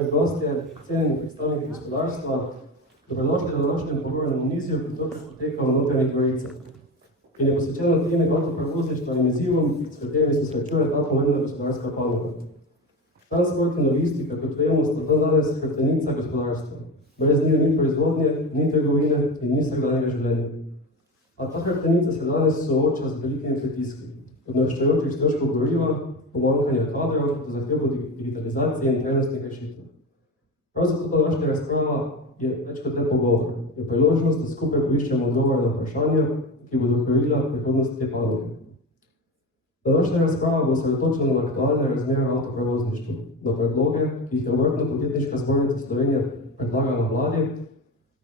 dragi gostje, cenjeni predstavniki gospodarstva, dobrodošli na današnjem pogovornem omizju, ki poteka v Notranjih Goricah. In je posvečeno temi avtoprevozništva in izzivom, s katerimi se srečuje ta pomembna gospodarska panoga. Transport in logistika, kot vemo, sta danes hrbtenica gospodarstva. Brez njih ni proizvodnje, ni trgovine in ni vsakdanjega življenja. A ta hrbtenica se danes sooča z velikimi pritiski, od naraščajočih stroškov goriva, pomanjkanja kadrov, do zahtev po digitalizaciji in trajnostnih rešitev. Prav zato današnja razprava je več kot le pogovor, je priložnost, da skupaj poiščemo odgovore na vprašanja, ki bodo krojila prihodnost te panoge. Današnja razprava bo osredotočena na aktualne razmere v avtoprevozništvu, na predloge, ki jih je Obrtno-podjetniška zbornica Slovenije predlagala vladi,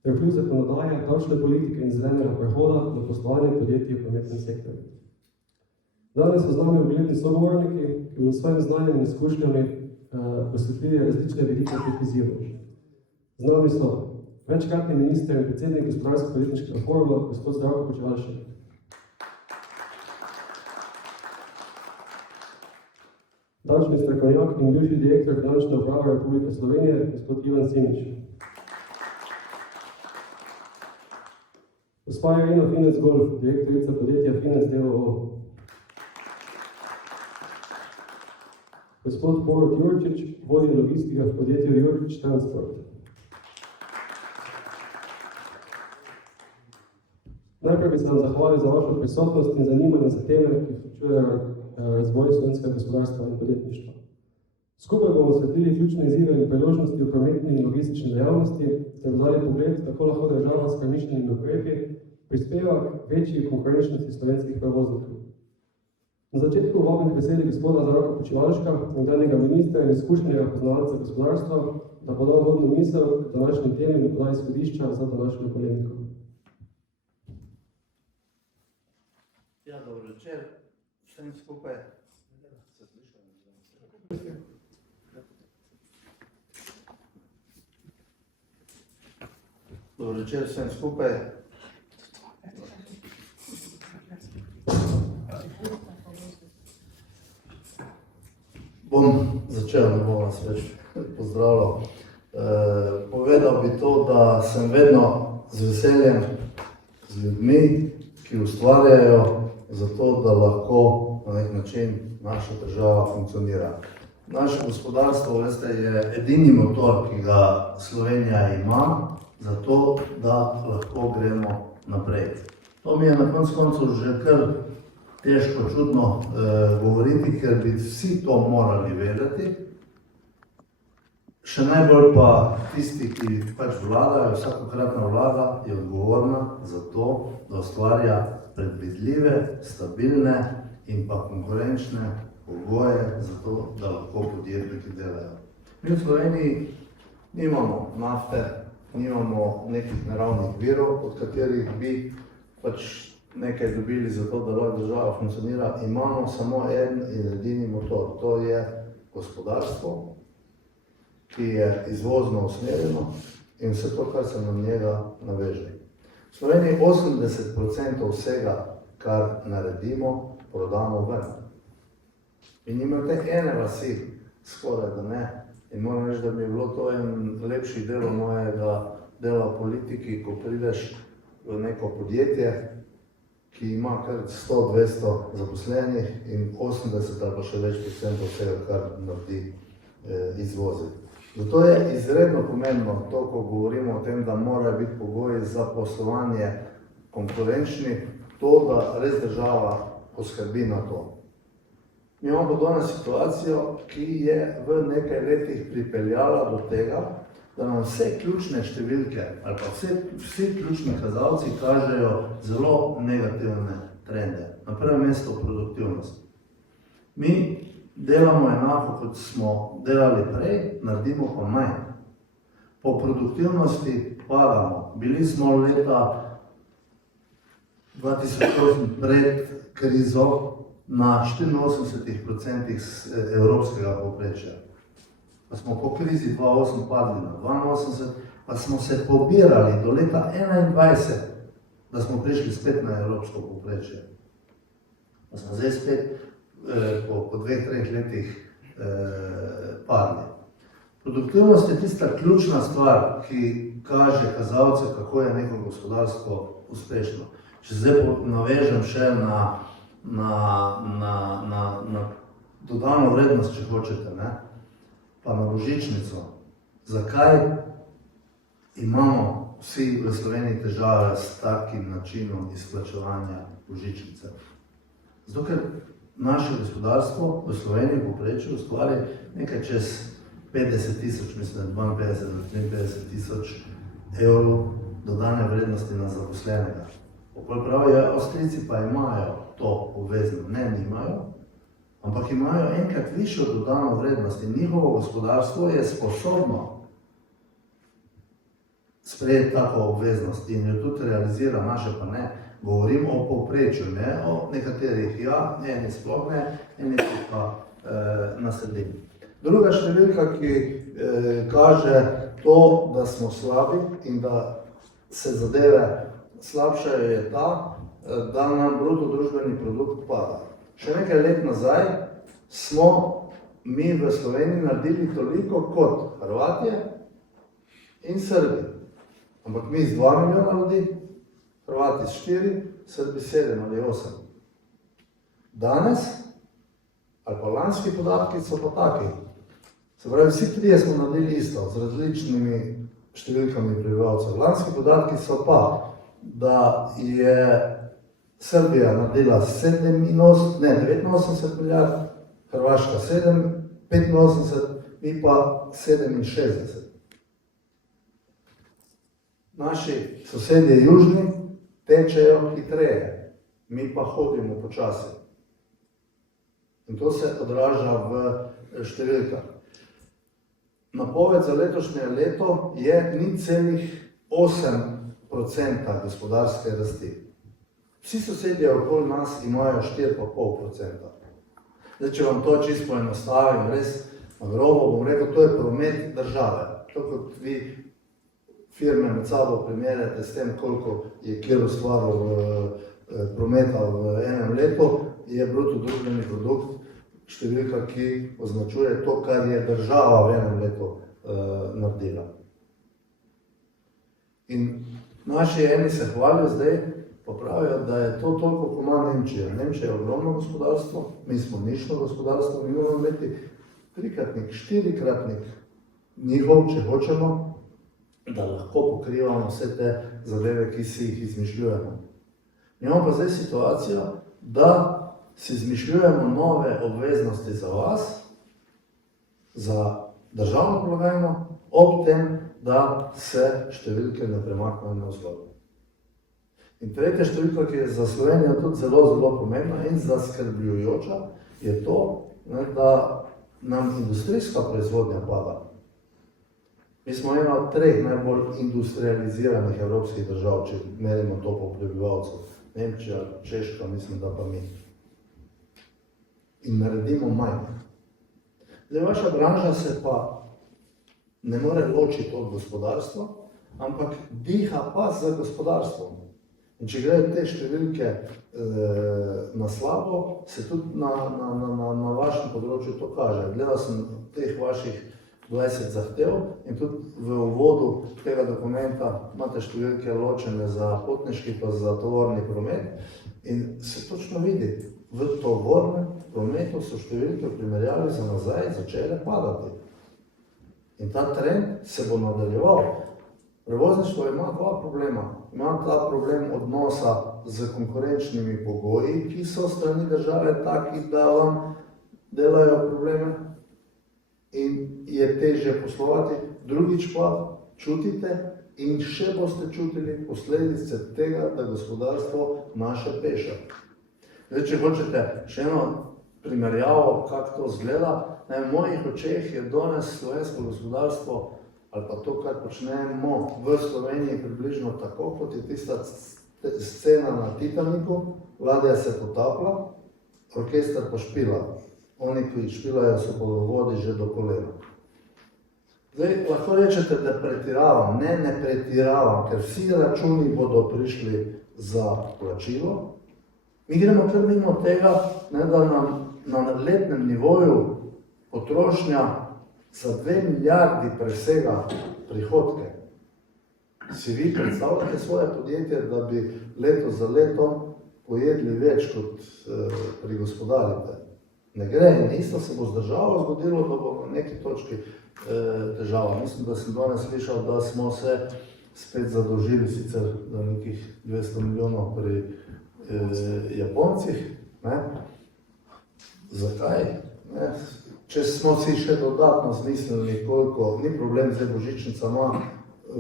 ter vpliv zakonodaje, davčne politike in zelenega prehoda na poslovanje podjetij v prometnem sektorju. Danes so z nami ugledni sogovorniki, ki bodo s svojim znanjem in izkušnjami osvetlili različne vidike teh izzivov. Z nami so večkratni minister in predsednik Gospodarsko-podjetniškega foruma, gospod Zdravko Počivalšek. Davčni strokovnjak in bivši direktor Finančne uprave Republike Slovenije, gospod Ivan Simič. Gospa Irena Finec-Golf, direktorica podjetja Finec d.o.o. Gospod Borut Jurčič, vodja logistika v podjetju Jurčič Transport. Najprej bi se vam zahvalil za vašo prisotnost in zanimanje za teme, ki vključujejo razvoj slovenskega gospodarstva in podjetništva. Skupaj bomo osvetlili ključne izzive in priložnosti v prometni in logistični dejavnosti ter dali pogled, kako lahko država s premišljenimi ukrepi prispeva k večji konkurenčnosti slovenskih prevoznikov. Na začetku vabim k besedi gospoda Zdravka Počivalška, nekdanjega ministra in izkušenega poznavalca gospodarstva, da poda uvodno misel k današnji temi in poda izhodišča za današnjo polemiko. Ja, dobro večer, vsem skupaj. Dobro večer, vsem skupaj. Bom začel, ne bom vas več pozdravljal. Povedal bi to, da sem vedno z veseljem z ljudmi, ki ustvarjajo zato, da lahko na nek način naša država funkcionira. Naše gospodarstvo, veste, je edini motor, ki ga Slovenija ima, zato, da lahko gremo naprej. To mi je na koncu koncev že kar težko čudno govoriti, ker bi vsi to morali vedeti. Še najbolj pa tisti, ki pač vladajo, vsakokratna vlada je odgovorna za to, da ustvarja predvidljive, stabilne in pa konkurenčne pogoje za to, da lahko podjetniki delajo. Mi v Sloveniji nimamo nafte, nimamo nekih naravnih virov, od katerih bi pač nekaj dobili za to, da lahko država funkcionira. Imamo samo en in edini motor, to je gospodarstvo, ki je izvozno usmerjeno in vse to, kar se na njega naveže. V Sloveniji 80% vsega, kar naredimo, prodamo ven. In imate ene vasi, skoraj da ne. In moram reči, da mi je bilo to en lepši del mojega dela v politiki, ko prideš v neko podjetje, ki ima kar 100-200 zaposlenih in 80 ali pa še več procentov vsega, kar naredi, izvozi. Zato je izredno pomembno to, ko govorimo o tem, da morajo biti pogoji za poslovanje konkurenčni, to, da res država poskrbi na to. Mi imamo danes situacijo, ki je v nekaj letih pripeljala do tega, da nam vse ključne številke ali pa vsi ključni kazalci kažejo zelo negativne trende. Na prvem mestu produktivnost. Mi delamo enako, kot smo delali prej, naredimo pa manj. Po produktivnosti padamo. Bili smo leta 2008 pred krizo na 84% evropskega povprečja. Pa smo po krizi 2008 padli na 82, pa smo se pobirali do leta 2021, da smo prišli spet na evropsko povprečje. Pa smo zdaj spet po 2-3 letih padli. Produktivnost je tista ključna stvar, ki kaže kazalce, kako je neko gospodarstvo uspešno. Če zdaj navežem še na dodano vrednost, če hočete, ne? Pa na božičnico. Zakaj imamo vsi v Sloveniji težave s takim načinom izplačevanja božičnice? Zato, ker naše gospodarstvo v Sloveniji v povprečju ustvari nekaj čez 50 tisoč, mislim, 52 do 53 tisoč evrov dodane vrednosti na zaposlenega. Pravijo, Avstrijci pa imajo to obvezno, ne nimajo, ampak imajo enkrat višjo dodano vrednost in njihovo gospodarstvo je sposobno sprejeti tako obveznost in jo tudi realizira, naše pa ne. Govorim o povprečju, ne o nekaterih, ja, eni sploh ne, eni pa naslednji. Druga številka, ki kaže to, da smo slabi in da se zadeve slabšajo, je ta, da nam bruto družbeni produkt pada. Še nekaj let nazaj smo mi v Sloveniji naredili toliko kot Hrvatje in Srbi. Ampak mi z 2 milijona ljudi, Hrvati s 4, Srbi 7 ali 8. Danes, ali pa lanski podatki so pa taki. Se pravi, vsi trije smo naredili isto, z različnimi številkami prebivalcev. Lanski podatki so pa, da je Srbija naredila 89 milijard, Hrvaška 85, mi pa 67. Naši sosedje južni tečejo hitreje, mi pa hodimo počasi. In to se odraža v številkah. Napoved za letošnje leto je 0,8% gospodarske rasti. Vsi sosedje okoli nas imajo 4,5%. Zdaj, če vam to čisto poenostavim, res na grobo bom rekel, to je promet države. To, kot vi firme med sabo primerjate s tem, koliko je kjer ustvaril prometa v enem letu, je bruto družbeni produkt številka, ki označuje to, kar je država v enem letu naredila. In naši eni se hvalijo zdaj, pa pravijo, da je to toliko, kot ima Nemčija. Nemčija je ogromno gospodarstvo, mi smo nično gospodarstvo, mi moramo imeti 3-kratnik, 4-kratnik njihov, če hočemo, da lahko pokrivamo vse te zadeve, ki si jih izmišljujemo. Imamo pa zdaj situacijo, da si izmišljujemo nove obveznosti za vas, za državno blagajno, ob tem, da se številke ne premaknejo navzgor. In tretja številka, ki je za Slovenijo tudi zelo, zelo pomembna in zaskrbljujoča, je to, da nam industrijska proizvodnja pada. Mi smo ena od 3 najbolj industrializiranih evropskih držav, če merimo to po prebivalcu. Nemčija, Češka, mislim, da pa mi. In naredimo manj. Zdaj, vaša branža se pa ne more ločiti od gospodarstva, ampak diha pa z gospodarstvom. In če grejo te številke na slabo, se tudi na vašem področju to kaže. Gledal sem teh vaših 20 zahtev in tudi v uvodu tega dokumenta imate številke ločene za potniški pa za tovorni promet in se točno vidi, v tovornem prometu so številke v primerjavi za nazaj začele padati. In ta trend se bo nadaljeval. Prevozništvo ima 2 problema. Ima ta problem odnosa z konkurenčnimi pogoji, ki so strani države taki, da vam delajo probleme in je težje poslovati. Drugič pa čutite in še boste čutili posledice tega, da gospodarstvo naše peša. Zdaj, če hočete še eno primerjavo, kako to izgleda, v mojih očeh je danes slovensko gospodarstvo ali pa to, kar počnemo v Sloveniji, približno tako, kot je tista scena na Titaniku, ladja se potaplja, orkester pa špila. Oni, ki špilajo, so po vodi že do kolena. Zdaj, lahko rečete, da pretiravam. Ne pretiravam, ker vsi računi bodo prišli za plačilo. Mi gremo kar mimo tega, da nam na letnem nivoju potrošnja za 2 milijardi presega prihodke. Si vi predstavljate svoje podjetje, da bi leto za leto pojedli več, kot prigospodarite? Ne gre in isto se bo z državo zgodilo, da bo na neki točki težava. Mislim, da sem danes slišal, da smo se spet zadolžili sicer za nekih 200 milijonov pri Japoncih. Ne? Zakaj? Ne? Če smo si še dodatno zmislili, koliko, ni problem, zdaj božičnica ima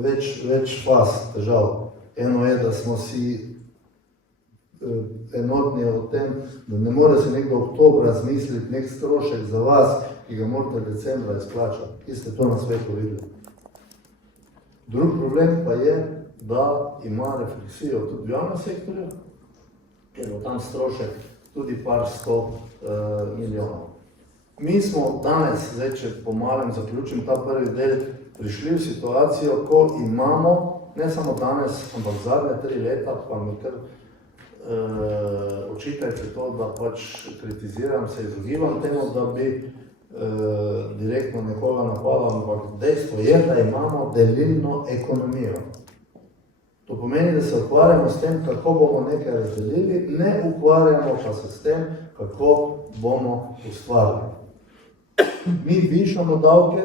več faz težav. Eno je, da smo si enotni o tem, da ne more se nekdo oktobra zmisliti nek strošek za vas, ki ga morate decembra izplačati. Ki ste to na svetu videli. Drug problem pa je, da ima refleksijo tudi v javnem sektorju, ker bo tam strošek tudi par 100 milijonov. Mi smo danes, zdaj če po malem zaključim ta prvi del, prišli v situacijo, ko imamo, ne samo danes, ampak zadnje 3 leta, pa mi kar očitajte to, da pač kritiziram, se izogibam temu, da bi direktno nekoga napadal, ampak dejstvo je, da imamo delilno ekonomijo. To pomeni, da se ukvarjamo s tem, kako bomo nekaj razdelili, ne ukvarjamo pa se s tem, kako bomo ustvarili. Mi višamo davke,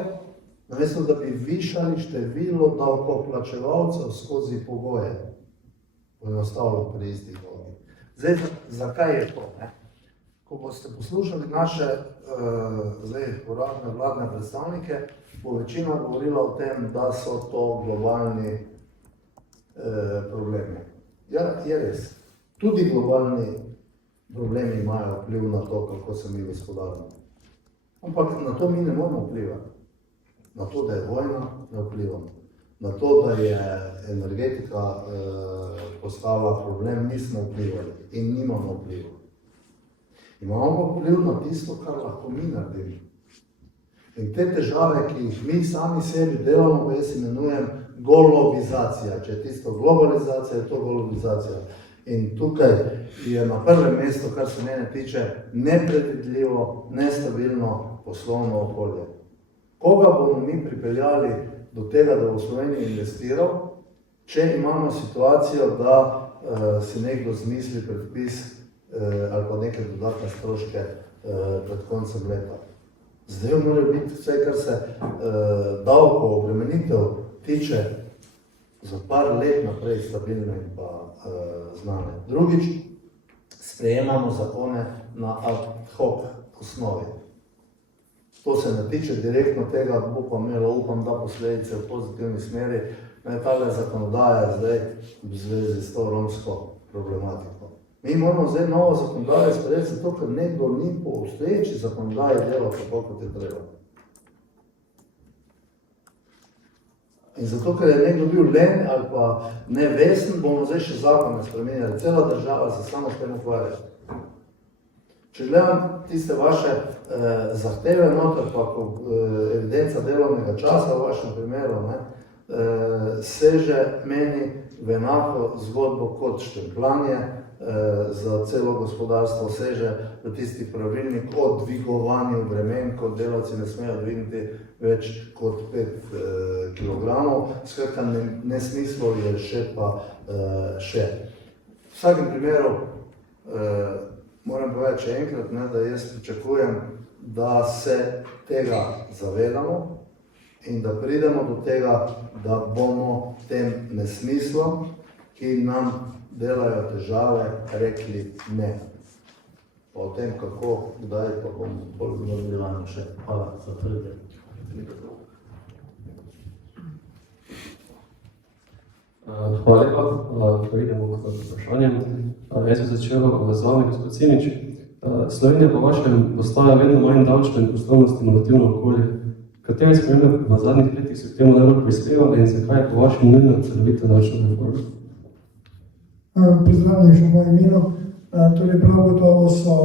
namesto da bi višali število davkoplačevalcev skozi pogoje. Poenostavljam pri istih davkih. Zdaj, zakaj je to? Ne? Ko boste poslušali naše zdaj uradne vladne predstavnike, bo večina govorila o tem, da so to globalni problemi. Ja, je res. Tudi globalni problemi imajo vpliv na to, kako se mi gospodarimo. Ampak na to mi ne moramo vplivati. Na to, da je vojna, ne vplivamo. Na to, da je energetika postala problem, nismo vplivali in nimamo vpliva. Imamo pa vpliv na tisto, kar lahko mi naredimo. In te težave, ki jih mi sami sebi delamo, pa jaz imenujem golobizacija. Če je tisto globalizacija, je to golobizacija. In tukaj je na prvem mestu, kar se mene tiče, nepredvidljivo, nestabilno poslovno okolje. Koga bomo mi pripeljali do tega, da bo v Sloveniji investiral, če imamo situacijo, da si nekdo zmisli predpis ali pa neke dodatne stroške pred koncem leta. Zdaj mora biti vse, kar se davkov, obremenitev tiče, za par let naprej stabilne in pa znane. Drugič, sprejemamo zakone na ad hoc osnovi. To se ne tiče direktno tega, bo pa imelo, upam, da posledice v pozitivni smeri, tale zakonodaja zdaj v zvezi s to romsko problematiko. Mi moramo zdaj novo zakonodajo sprejeti zato, ker nekdo ni po obstoječi zakonodaji delal tako, kot je treba. In zato, ker je nekdo bil len ali pa nevesen, bomo zdaj še zakone spremenjali. Cela država se samo s tem ukvarja. Če gledam tiste vaše zahteve noter, pa evidenca delovnega časa v vašem primeru, seže meni v enako zgodbo kot štempljanje za celo gospodarstvo, seže v tisti pravilnik o dvigovanju bremen, ko delavci ne smejo dvigniti več kot 5 kilogramov. Skratka, nesmislov je še pa še. V vsakem primeru moram povedati še enkrat, da jaz pričakujem, da se tega zavedamo in da pridemo do tega, da bomo tem nesmislom, ki nam delajo težave, rekli ne. Pa o tem, kako, kdaj, pa bomo bolj nadaljevali še. Hvala za prvi del. Hvala lepa. Prejdemo k vprašanjem. Jaz bi začel z vami, gospod Simič. Slovenija po vašem postaja vedno manj davčno in poslovno stimulativno okolje. Katere spremembe v zadnjih letih so k temu najbolj prispevali in zakaj je po vašem nujno celovita davčna reforma? Pozdravljam še v mojem imenu. Torej prav gotovo so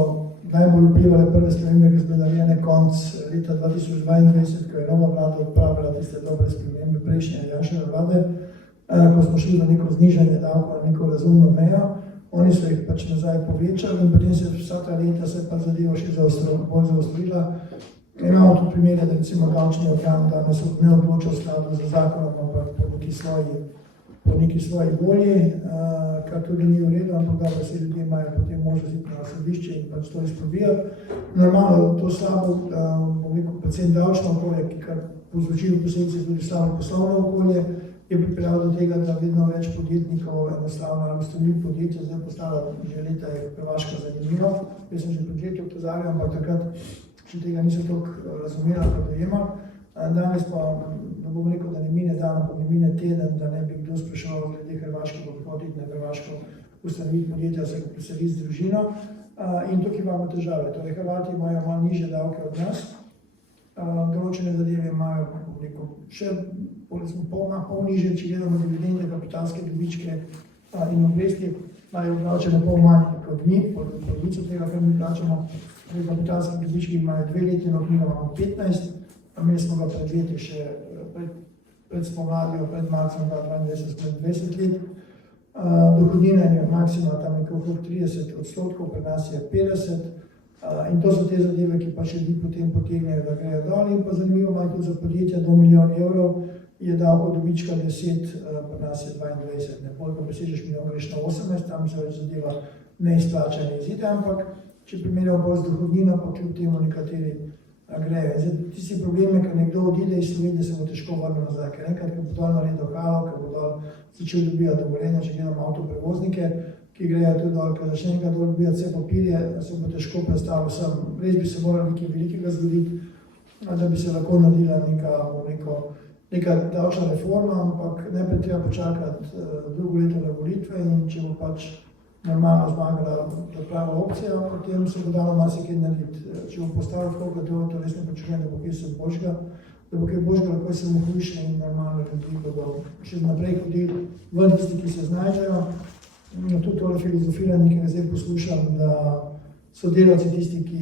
najbolj vplivale prve spremembe, ki so bile narejene konec leta 2022, ko je nova vlada odpravila tiste dobre spremembe prejšnje Janševe vlade, ko smo šli na neko znižanje davkov na neko razumno mejo. Oni so jih pač nazaj povečali in potem se vsa ta leta se pa zadeva še bolj zaostrila. Imamo tudi primere, da recimo davčni organ danes ne odloča v skladu z zakonom, ampak po neki svoji volji, kar tudi ni v redu, ampak da se ljudje imajo potem možnost iti na sodišče in pač to izpobijati. Normalno, to slabo, bom rekel, predvsem davčno okolje, ki kar povzročilo posledice tudi slabo poslovno okolje, je pripeljalo do tega, da vedno več podjetnikov enostavno ustanovi podjetje, zdaj postala že leta je Hrvaška zanimivo. Jaz sem že pred leti opozarjal, ampak takrat še tega niso toliko razumeli ali dojemali. Danes pa, da bom rekel, da ne mine dan, pa ne mine teden, da ne bi kdo spraševal glede Hrvaške, pa prihoditi na Hrvaško, ustanoviti podjetja, se preseliti z družino. In tukaj imamo težave. Torej, Hrvati imajo malo nižje davke od nas, določene zadeve imajo, bom rekel, še pol nižje, če gledamo dividende, kapitalske dobičke in obresti, imajo obdavčeno pol manj kot mi, polovico tega, kar mi plačamo. Kapitalske dobičke imajo 2 leti, no, mi imamo 15, mi smo ga pred leti še pred spomladjo, pred marcem 2022, pred 20 let. Dohodnina je maksima tam nekaj okrog 30%, pri nas je 50%. In to so te zadeve, ki pa še ljudi potem potegnejo, da grejo dol. In pa zanimivo ima tudi za podjetja do 1 milijon evrov, je davko dobička 10, pri nas je 22. Nekoliko presežeš milijon, greš na 18, tam se več zadeva neizplačane izide, ampak če primerjamo bolj z dohodnino, pa kljub temu nekateri grejo. Zdaj, tisti problem je, ker nekdo odide iz Slovenije, se bo težko vrnil nazaj, ker enkrat, ko bo dol naredil halo, ker bo dol začel dobivati dovoljenja, če gledamo avtoprevoznike, ki grejo tudi dol, ker začne enkrat dol dobivati vse papirje, se bo težko predstavil sem. Res bi se moralo nekaj velikega zgoditi, da bi se lahko naredila neka davčna reforma, ampak najprej treba počakati drugo leto na volitve in če bo pač normalno zmagala prava opcija, potem se bo dalo marsikaj narediti. Če bo postavil tako, to res ne počujem, da bo kaj se božga, da bo kaj božga, lahko se mu hujše in normalno ljudi bodo še naprej hodili ven tisti, ki se znajdejo. Tudi tole filozofiranje, ki ga zdaj poslušam, da so delavci tisti, ki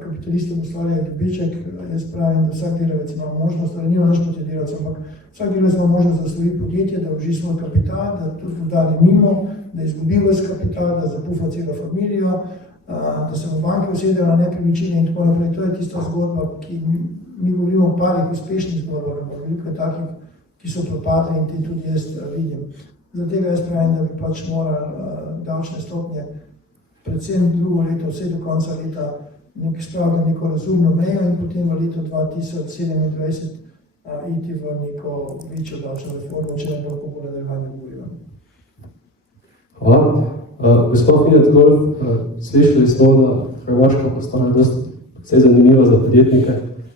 kapitalistom ustvarjajo dobiček. Jaz pravim, da vsak delavec ima možnost, ali nima naš proti delavcem, ampak vsak delavec ima možnost, da zaslovi podjetje, da vloži svoj kapital, da tudi udari mimo, da izgubi ves kapital, da zapufa celo familijo, da se v banki usedejo na nepremičnine in tako naprej. To je tista zgodba, ki mi govorimo o parih uspešnih zgodbah, ampak veliko je takih, ki so propadli in te tudi jaz vidim. Zato jaz pravim, da bi pač morali davčne stopnje, predvsem drugo leto, vse do konca leta, spraviti neko razumno mejo in potem v letu 2027 iti v neko večjo davčno reformo, če ne bo kako bo nadaljevanje govorilo. Hvala. Gospod Finet Golf, slišali smo, da Hrvaška postane dosti zanimiva za podjetnike.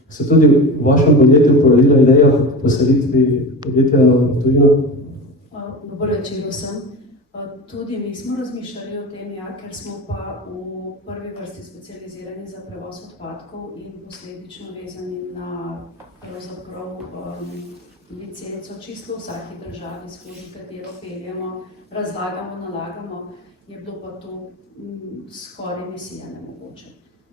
Se tudi v vašem podjetju porodila ideja poselitvi podjetja na tujino? Dober večer vsem. Tudi mi smo razmišljali o tem, ker smo pa v prvi vrsti specializirani za prevoz odpadkov in posledično vezani na pravzaprav licenco čisto v vsaki državi, skozi katero peljemo, razlagamo, nalagamo, je bilo pa to skoraj misija nemogoče.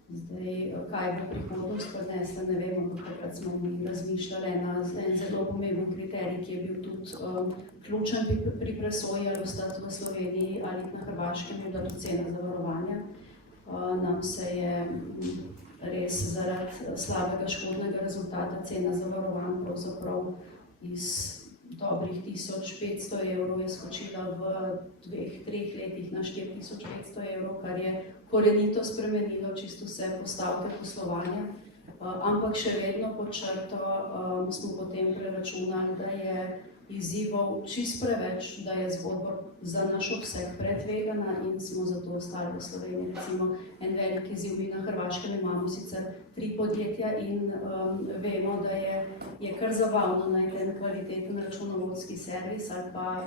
Zdaj, kaj bo prihodnost prinesla, ne vem, ampak takrat smo mi razmišljali na en zelo pomemben kriterij, ki je bil tudi ključen pri presoji, ali ostati v Sloveniji ali na Hrvaškem, je bila tudi cena zavarovanja. Nam se je res zaradi slabega škodnega rezultata cena zavarovanj pravzaprav iz dobrih 1500 evrov je skočila v 2-3 letih na 4500 evrov, kar je korenito spremenilo čisto vse postavke poslovanja, ampak še vedno pod črto smo potem preračunali, da je izzivov čisto preveč, da je zgodba za naš obseg pretvegana in smo zato ostali v Sloveniji. Recimo, en velik izziv, mi na Hrvaškem imamo sicer 3 podjetja in vemo, da je kar zabavno najti en kvaliteten računovodski servis ali pa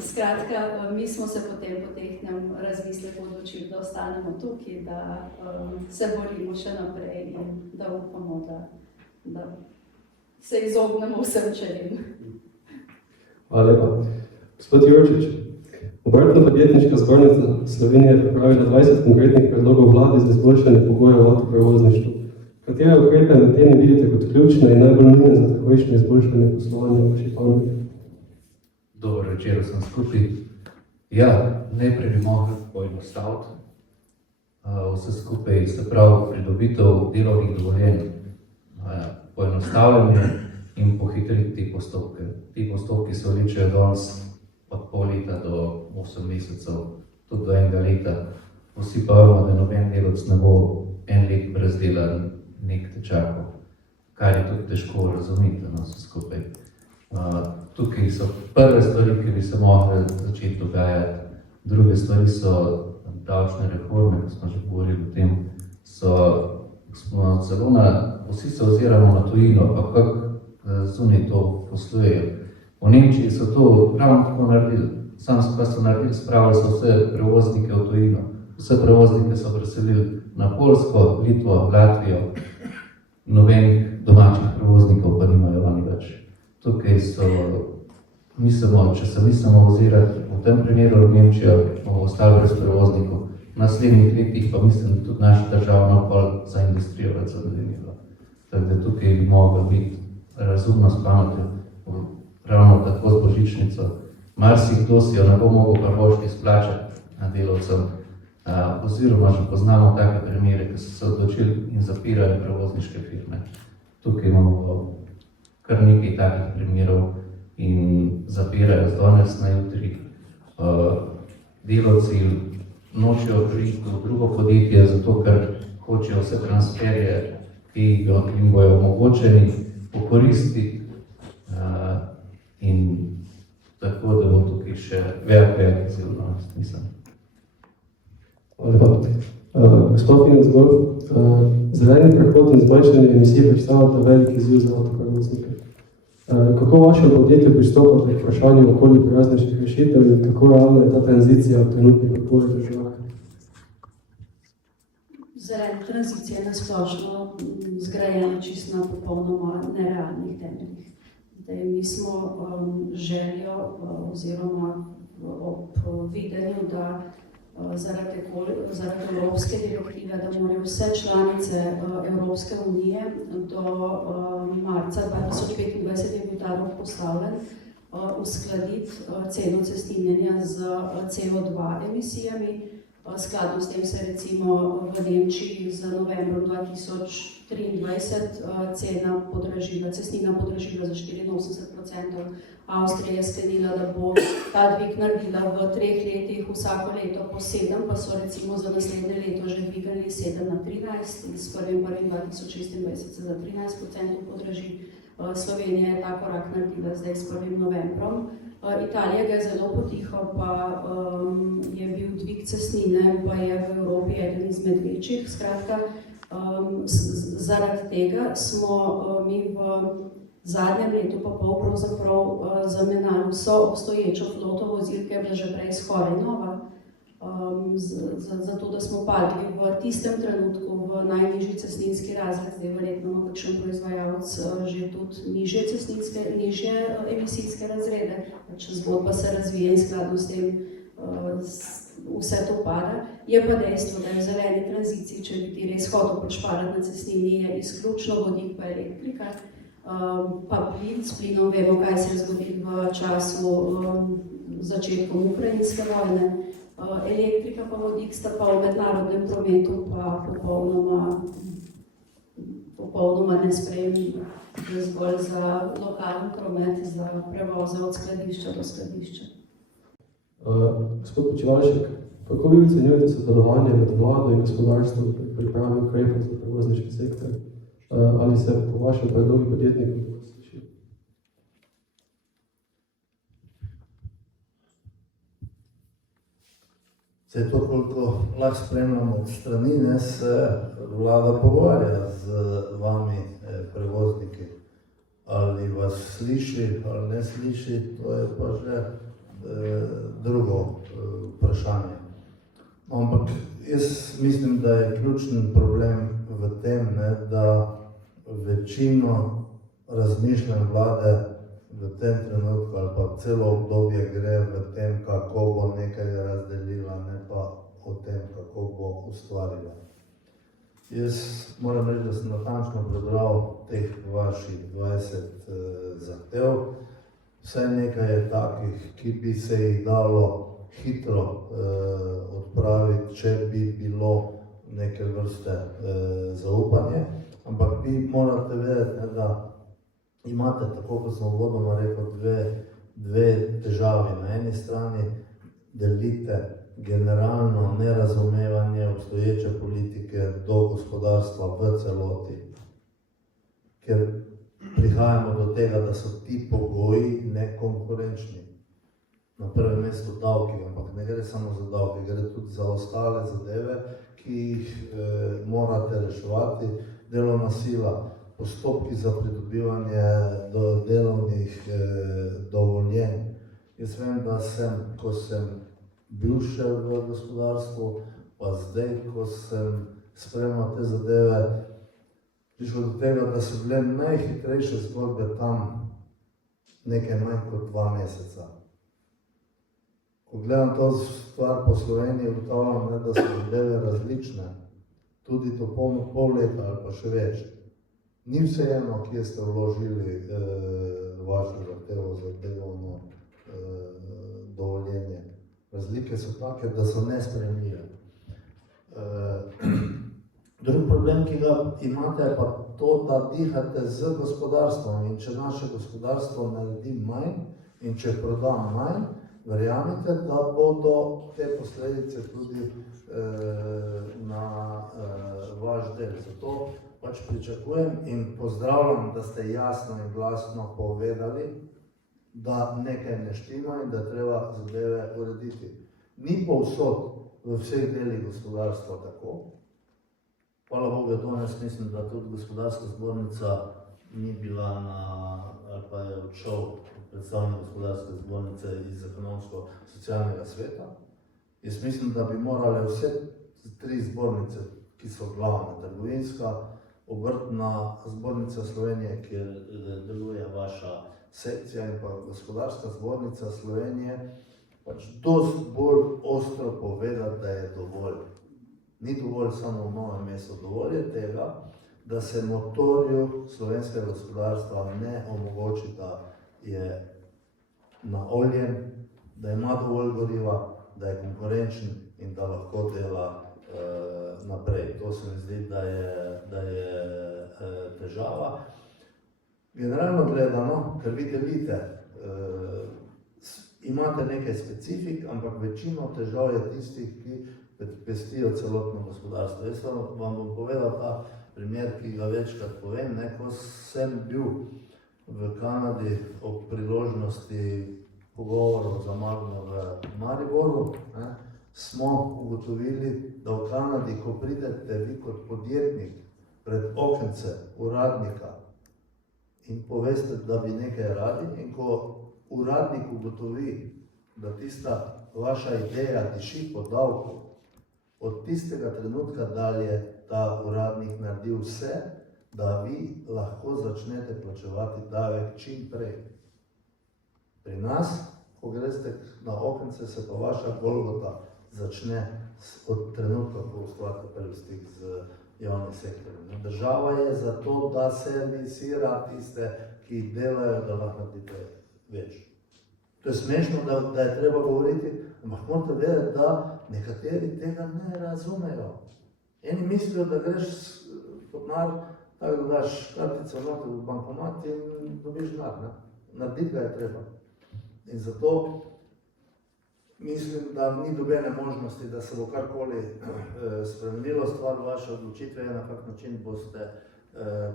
Skratka, mi smo se potem po tehtnem razmisleku odločili, da ostanemo tukaj, da se borimo še naprej in da upamo, da se izognemo vsem čelim. Hvala lepa. Gospod Jurčič, Obrtno-podjetniška zbornica Slovenije je pripravila 20 konkretnih predlogov vlade za izboljšanje pogojev v avtoprevozništvu. Katere ukrepe na temi vidite kot ključne in najbolj nujne za takojšnje izboljšanje poslovanja v vaši panogi? Dober večer vsem skupaj. Ja, najprej bi mogli poenostaviti vse skupaj, se pravi pridobitev delovnih dovoljenj, poenostavljanje in pohitriti te postopke. Ti postopki se vlečejo danes od pol leta do 8 mesecev, tudi do 1 leta. Vsi pa vemo, da noben delavec ne bo 1 let brez dela nekaj čakal, kar je tudi težko razumeti, vse skupaj. Tukaj so prve stvari, ki bi se mogli začeti dogajati, druge stvari so davčne reforme, ko smo že govorili o tem, smo zelo vsi se oziramo na tujino, pa kako zunaj to poslujejo. V Nemčiji so to ravno tako naredili, pa so naredili, spravili so vse prevoznike v tujino. Vse prevoznike so preselili na Poljsko, Litvo, Latvijo, nobenih domačih prevoznikov pa nimajo oni več. Tukaj so, če se mislimo ozirati v tem primeru v Nemčijo, bomo ostali brez prevoznikov. V naslednjih letih pa mislim, da tudi naša država napol za industrijo več zanimljiva. Tako da tukaj bi mogli biti razumno s pametjo, ravno tako z božičnico. Marsikdo si jo ne bo mogel privoščiti izplačati delavcem, oziroma že poznamo take primere, ki so se odločili in zapirajo prevozniške firme. Tukaj imamo kar nekaj takih primerov in zapirajo z danes na jutri. Delavci nočejo priti v drugo podjetje, zato ker hočejo vse transferje, ki jim bojo omogočeni, pokoristiti in tako, da bo tukaj še velik izziv, mislim. Hvala lepa. Gospod Finec-Golf, zeleni prehod in zmanjšanje emisij predstavljata velik izziv za avtoprevoznike. Kako vaše podjetje pristopate k vprašanju okolju prijaznejših rešitev in kako realna je ta tranzicija v trenutnih okoljih državah? Zelena tranzicija je nasplošno zgrajena čisto na popolnoma nerealnih temeljih. Mi smo željo oziroma ob videnju, da zaradi Evropske direktive, da morajo vse članice Evropske unije do marca 2025 je bil ta rok postavljen, uskladiti ceno cestninjenja z CO2 emisijami. Skladno s tem se recimo v Nemčiji za novembrom 2023 cestnina podražila za 84%. Avstrija je sklenila, da bo ta dvig naredila v 3 letih, vsako leto po 7, pa so recimo za naslednje leto že dvigali 7 na 13 in s 1.1.2026 se za 13% podraži. Slovenija je ta korak naredila zdaj s 1. novembrom. Italija ga je zelo potiho, pa je bil dvig cestnine, pa je v Evropi eden izmed večjih. Skratka, zaradi tega smo mi v zadnjem letu pa pol pravzaprav zamenjali vso obstoječo floto vozil, ki je bila že prej skoraj nova, zato da smo padli v tistem trenutku v najnižji cestninski razred. Zdaj verjetno ima kakšen proizvajalec že tudi nižje emisijske razrede. Zgodba se razvija in skladno s tem vse to pada. Je pa dejstvo, da je v zeleni tranziciji, če bi ti res hotel prišparati na cestnini, je izključno vodik pa elektrika. Pa plin, s plinom vemo, kaj se je zgodilo v času začetkom ukrajinske vojne. Elektrika pa vodik sta pa v mednarodnem prometu pa popolnoma nesprejemljiva. Zgolj za lokalen promet, za prevoze od skladišča do skladišča. Gospod Počivalšek, kako vi ocenjujete sodelovanje med vlado in gospodarstvom pri pripravi ukrepov za prevozniški sektor? Ali se po vašem predlogu podjetnikov sliši? Vse to, koliko lahko spremljamo od strani, se vlada pogovarja z vami, prevozniki. Ali vas sliši ali ne sliši, to je pa že drugo vprašanje. Ampak jaz mislim, da je ključen problem v tem, da večino razmišljanj vlade v tem trenutku ali pa celo obdobje gre v tem, kako bo nekaj razdelila, ne pa o tem, kako bo ustvarila. Jaz moram reči, da sem natančno prebral teh vaših 20 zahtev. Vse nekaj je takih, ki bi se jih dalo hitro odpraviti, če bi bilo neke vrste zaupanje, ampak vi morate vedeti, da imate, tako kot sem uvodoma rekel, dve težavi. Na eni strani delite generalno nerazumevanje obstoječe politike do gospodarstva v celoti, ker prihajamo do tega, da so ti pogoji nekonkurenčni. Na prvem mestu davki, ampak ne gre samo za davke, gre tudi za ostale zadeve, ki jih morate reševati, delovna sila, postopki za pridobivanje delovnih dovoljenj. Jaz vem, da ko sem bil še v gospodarstvu, pa zdaj, ko sem spremljal te zadeve, prišlo do tega, da so bile najhitrejše zgodbe tam nekaj manj kot 2 meseca. Ko gledam to stvar po Sloveniji, ugotavljam, da so zadeve različne, tudi do pol leta ali pa še več. Ni vseeno, kje ste vložili vašo zahtevo za delovno dovoljenje. Razlike so take, da so nesprejemljive. Drugi problem, ki ga imate, je pa to, da dihate z gospodarstvom. In če naše gospodarstvo naredi manj in če proda manj, verjamete, da bodo te posledice tudi na vaš del. Zato pač pričakujem in pozdravljam, da ste jasno in glasno povedali, da nekaj ne štima in da treba zadeve urediti. Ni povsod v vseh delih gospodarstva tako. Hvala Bogu, danes mislim, da tudi gospodarska zbornica ni bila ali pa je odšel predstavnik gospodarske zbornice iz ekonomsko-socialnega sveta. Jaz mislim, da bi morale vse 3 zbornice, ki so glavne, trgovinska, obrtna zbornica Slovenije, kjer deluje vaša sekcija, in pa gospodarska zbornica Slovenije, pač dosti bolj ostro povedati, da je dovolj. Ni dovolj samo v Novem mestu, dovolj je tega, da se motorju slovenskega gospodarstva ne omogoči, da je naoljen, da ima dovolj goriva, da je konkurenčen in da lahko dela naprej. To se mi zdi, da je težava. Generalno gledano, ker vi delite, imate nekaj specifik, ampak večino težav je tistih, ki pestijo celotno gospodarstvo. Jaz vam bom povedal ta primer, ki ga večkrat povem. Ko sem bil v Kanadi ob priložnosti pogovorov za Magno v Mariboru, smo ugotovili, da v Kanadi, ko pridete vi kot podjetnik pred okence uradnika in poveste, da bi nekaj radi, in ko uradnik ugotovi, da tista vaša ideja diši po davku, od tistega trenutka dalje ta uradnik naredi vse, da vi lahko začnete plačevati davek čim prej. Pri nas, ko greste na okence, se pa vaša golgota začne od trenutka, ko ustvarite prvi stik z javnim sektorjem. Država je zato, da servisira tiste, ki delajo, da lahko naredite več. To je smešno, da je treba govoriti, ampak morate vedeti, da nekateri tega ne razumejo. Eni mislijo, da greš kot denar, tako da daš kartico noter v bankomat in dobiš denar. Narediti ga je treba. In zato mislim, da ni nobene možnosti, da se bo karkoli spremenilo. Stvar vaše odločitve je, na kak način boste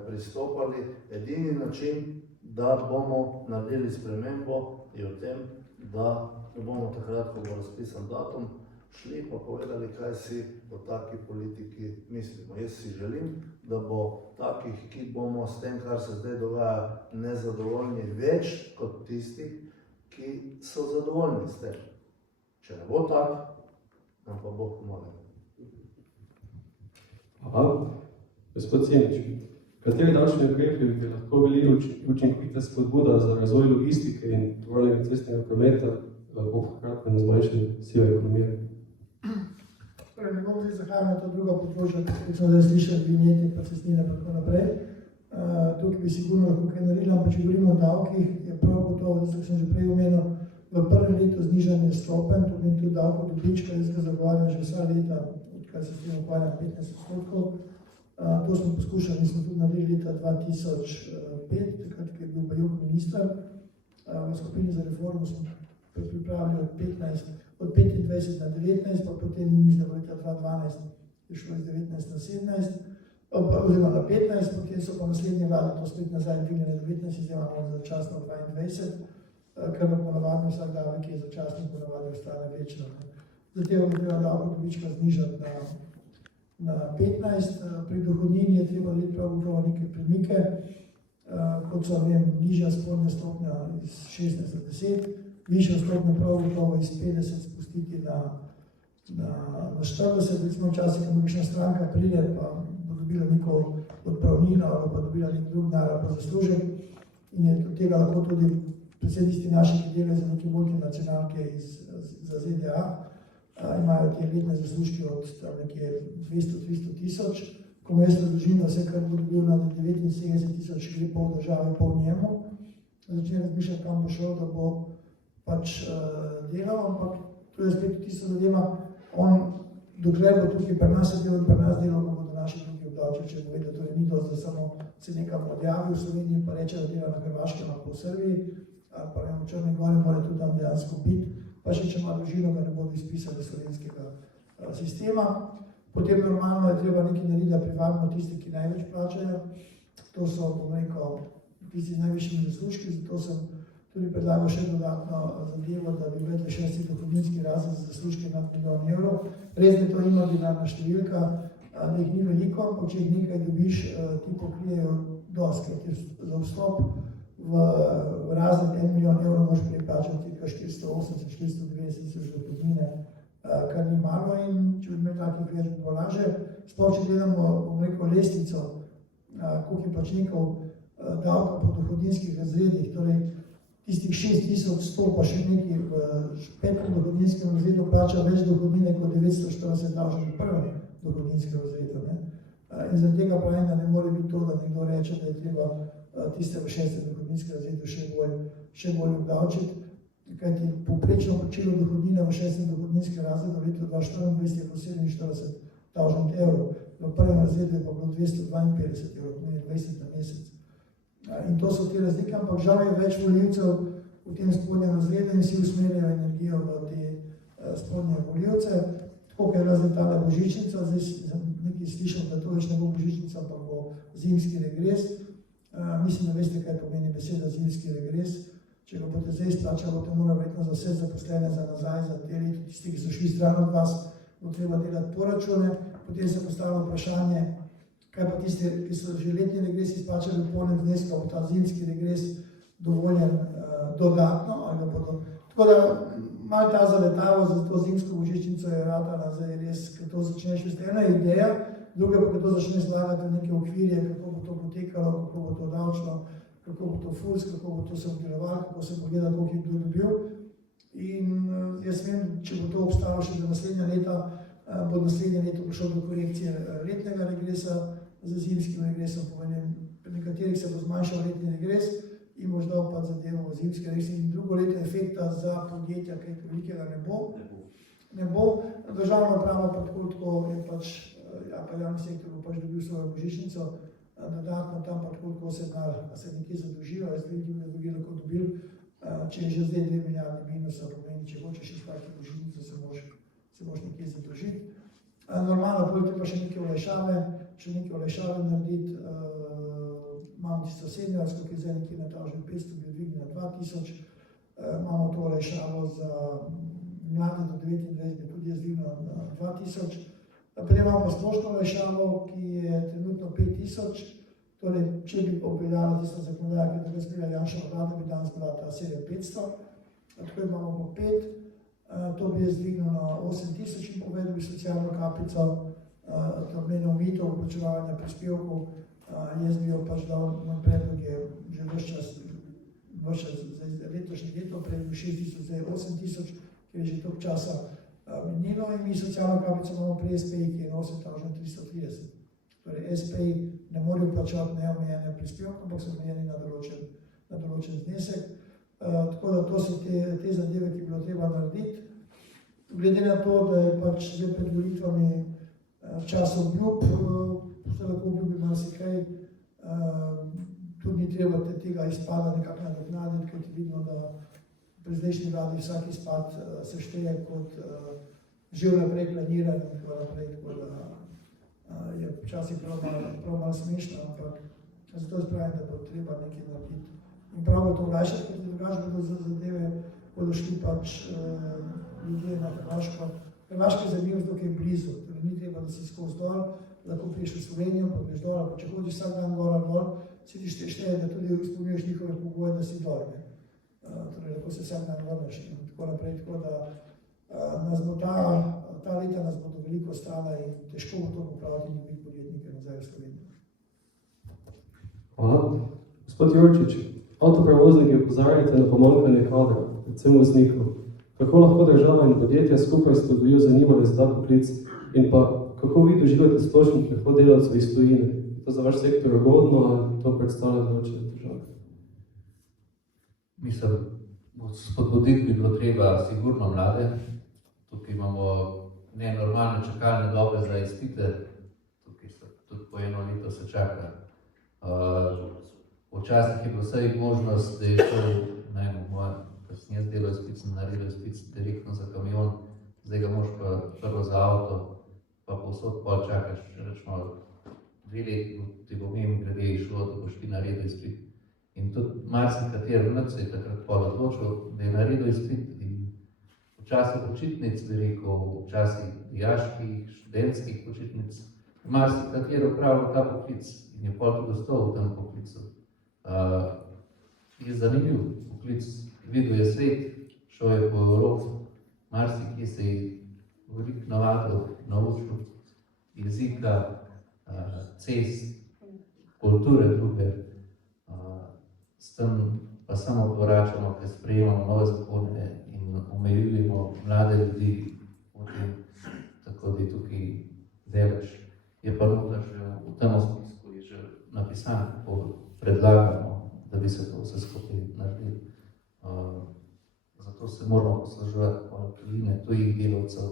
pristopali. Edini način, da bomo naredili spremembo, je v tem, da bomo takrat, ko bo razpisan datum, šli pa povedali, kaj si o taki politiki mislimo. Jaz si želim, da bo takih, ki bomo s tem, kar se zdaj dogaja, nezadovoljni več kot tistih, ki so zadovoljni s tem. Če ne bo tak, nam pa Bog pomaga. Hvala. Gospod Simič, kateri davčni ukrepi bi lahko bili učinkovita spodbuda za razvoj logistike in tovornega cestnega prometa ob hkratnem zmanjšanju sive ekonomije? Torej, ne bom zdaj zahajal na to drugo področje, kot smo zdaj slišali, vinjete, pa cestnine in tako naprej. Tukaj bi sigurno lahko kaj naredili, ampak če govorimo o davkih, je prav gotovo, da sem že prej omenil, v prvem letu znižanje stopenj, tudi davko dobička, jaz ga zagovarjam že vsa leta, odkar kar se s tem ukvarja 15%. To smo poskušali, mi smo tudi naredili leta 2005, takrat, ko je bil Bajuk minister. V skupini za reformo smo pripravili od 25 na 19, pa potem mislim, da leta 2012 je šlo iz 19 na 17, oziroma na 15, potem so pa naslednje vlade to spet nazaj dvignili na 19, zdaj imamo začasno 22, kar pa ponavadno vsak davek, ki je začasno, ponavadno ostane večno. Zato bi treba davko dobička znižati na 15, pri dohodnini je treba narediti prav gotovo neke premike, kot so, nižja spodnja stopnja iz 16 na 10, višja stopnja prav gotovo iz 50 spustiti na 40, recimo včasih, ko nekakšna stranka pride, pa bo dobila neko odpravnino ali pa dobila nek drug denar ali pa zaslužek in je od tega lahko tudi predvsem tisti naši, ki delajo za neke multinacionalke za ZDA, imajo te letne zaslužke od tam nekje 200-300 tisoč, ko mesto družina vse, kar bo dobil na 79 tisoč, gre pol države, pol njemu, začne razmišljati, kam bo šel, da bo pač delal, ampak to je spet tisto zadeva, on dokler bo tukaj pri nas delal, ko bodo naši tukaj obdavčili, če bo vedel, torej ni dosti, da samo se nekam odjavi v Sloveniji pa reče, da dela na Hrvaškem ali pa v Srbiji, ali pa v Črni Gori, mora tudi tam dejansko biti, pa še če ima družino, ga ne bodo izpisali slovenskega sistema. Potem normalno je treba nekaj narediti, da privabimo tisti, ki največ plačajo. To so, bom rekel, tisti z najvišjimi zaslužki, zato sem tudi predlagal še dodatno zadevo, da bi uvedli 6. dohodninski razred za zaslužke nad milijon evrov. Res je to imaginarna številka, da jih ni veliko, ampak če jih nekaj dobiš, ti pokrijejo dosti, ker za vstop v razred 1 milijon evrov moraš preplačati 480-490 tisoč dohodnine, kar ni malo in če bi imeli takih več, bo lažje. Sploh, če gledamo, bom rekel, lestvico, koliko je plačnikov davka po dohodninskih razredih, torej tistih 6100 pa še nekaj v 5. dohodninskem razredu plača več dohodnine kot 940 davčnih v 1. dohodninskem razredu. In zaradi tega pravim, da ne more biti to, da nekdo reče, da je treba tiste v 6. dohodninskem razredu še bolj obdavčiti. Kajti povprečno plačilo dohodnine v 6. dohodninskem razredu v letu 2024 je bilo 47 000 evrov, v 1. razredu je pa bilo 252 evrov, pomeni 20 na mesec. In to so te razlike, ampak žal je več volivcev v tem spodnjem razredu in vsi usmerjajo energijo v te spodnje volivce. Tako, ker je razletala božičnica, zdaj sem nekaj slišal, da to več ne bo božičnica, pa bo zimski regres. Mislim, da veste, kaj pomeni beseda zimski regres. Če ga boste zdaj izplačali, boste morali verjetno za vse zaposlene za nazaj, za te leto, tisti, ki so šli stran od vas, bo treba delati poračune, potem se postavlja vprašanje, kaj pa tiste, ki so že letni regres izplačali v polnem znesku, bo ta zimski regres dovoljen dodatno, ali ga bodo. Tako da malo ta zaletavo za to zimsko božičnico je ratala, zdaj res, ker to začneš veste, ena ideja, druga pa, ker to začneš zlagati v neke okvirje, kako bo to potekalo, kako bo to davčno, kako bo to furs, kako bo to se obdelovalo, kako se bo gledalo, koliko je kdo dobil. In jaz vem, če bo to obstalo še za naslednja leta, bo naslednje leto prišlo do korekcije letnega regresa z zimskim regresom, pri nekaterih se bo zmanjšal letni regres in boš dal pa zadevo v zimski regres in drugo leto efekta za podjetja, kaj velikega ne bo. Državna uprava pa tako je pač, pa javni sektor bo pač dobil svojo božičnico, dodatno tam pa tako se nekje zadolžijo, jaz vidim, da bi lahko dobil, če je že zdaj 2 milijarde minusa, pomeni, če hočeš izplati božičnico, se moraš nekje zadolžiti. Normalno, potem pa še neke olajšave narediti, imamo tisto seniorsko, ki je zdaj nekje na tažbi 500, bi dvignili na 2000, imamo to olajšavo za mlade do 29, bi tudi jaz dvignil na 2000, Potem imamo pa splošno olajšavo, ki je trenutno 5000, torej če bi obveljala tista zakonodaja, ki je takrat sprejela Janševa vlada, bi danes bila ta 7500, tako imamo po 5, to bi jaz dvignil na 8000 in povedal bi socialno kapico, to meni omitev vplačevanja prispevkov, jaz bi jo pač dal, moj predlog je že ves čas, letošnje leto, prej bi 6000, zdaj 8000, ker je že toliko časa minilo in mi socialno kapico imamo pri SPI, ki je na 8330. Torej SPI ne morejo plačevati neomejene prispevke, ampak so omejeni na določen znesek. Tako da to so te zadeve, ki bi bilo treba narediti. Glede na to, da je pač zdaj pred volitvami čas obljub, se lahko obljubi marsikaj, tudi ni treba tega izpada nekako nadoknaditi, ker vidimo, da pri zdajšnji vladi vsak izpad se šteje kot že vnaprej planiran in tako naprej, tako da je včasih prav malo smešno, ampak zato spravim, da bo treba nekaj narediti. In prav bo to vlajšati, ker drugače bodo zadeve, bodo šli pač ljudje na Hrvaško. Hrvaška je zanimivost, dokaj je blizu, torej ni treba, da si skozi dol, lahko priješ v Slovenijo, pa greš dol, pa če hodiš vsak dan gor, si ti šteje, da tudi izpolnjuješ njihove pogoje, da si dol. Torej lahko se vsak dan vrneš in tako naprej, tako da nas bo ta leta nas bodo veliko stala in težko bo to popraviti in dobiti podjetnike nazaj v Slovenijo. Hvala. Gospod Jurčič, avtoprevozniki opozarjate na pomanjkanje kadra, predvsem voznikov. Kako lahko država in podjetja skupaj spodbudijo zanimanje za ta poklic in pa kako vi doživljate splošni prehod delavcev iz tujine? Je to za vaš sektor ugodno ali to predstavlja določene težave? Mislim, spodbuditi bi bilo treba sigurno mlade. Tukaj imamo nenormalne čakalne dobe za izpite, tukaj se tudi po eno leto se čaka. Včasih je bilo vsaj možnost, da je šel, ne vem, ko sem jaz delal izpit, sem naredil izpit direktno za kamion, zdaj ga moraš pa prvo za avto, pa povsod pol čakaš, rečemo, 2 leti ti bo mimogrede išlo, da boš ti naredil izpit. In tudi marsikateri vnuc se je takrat pol odločil, da je naredil izpit in v času počitnic, bi rekel, v časih dijaških, študentskih počitnic, marsikateri opravil ta poklic in je pol tudi ostal v tem poklicu. Je zanimiv poklic, videl je svet, šel je po Evropi, marsikje se je veliko navadil, naučil jezika, cest, kulture druge. S tem pa samo povračamo, ker sprejemamo nove zakone in omejujemo mlade ljudi v tem, tako da je tukaj delež. Je pa noter že v tem spisku je že napisan, kako predlagamo, da bi se to vse skupaj naredili. Zato se moramo posluževati tujine, tujih delavcev.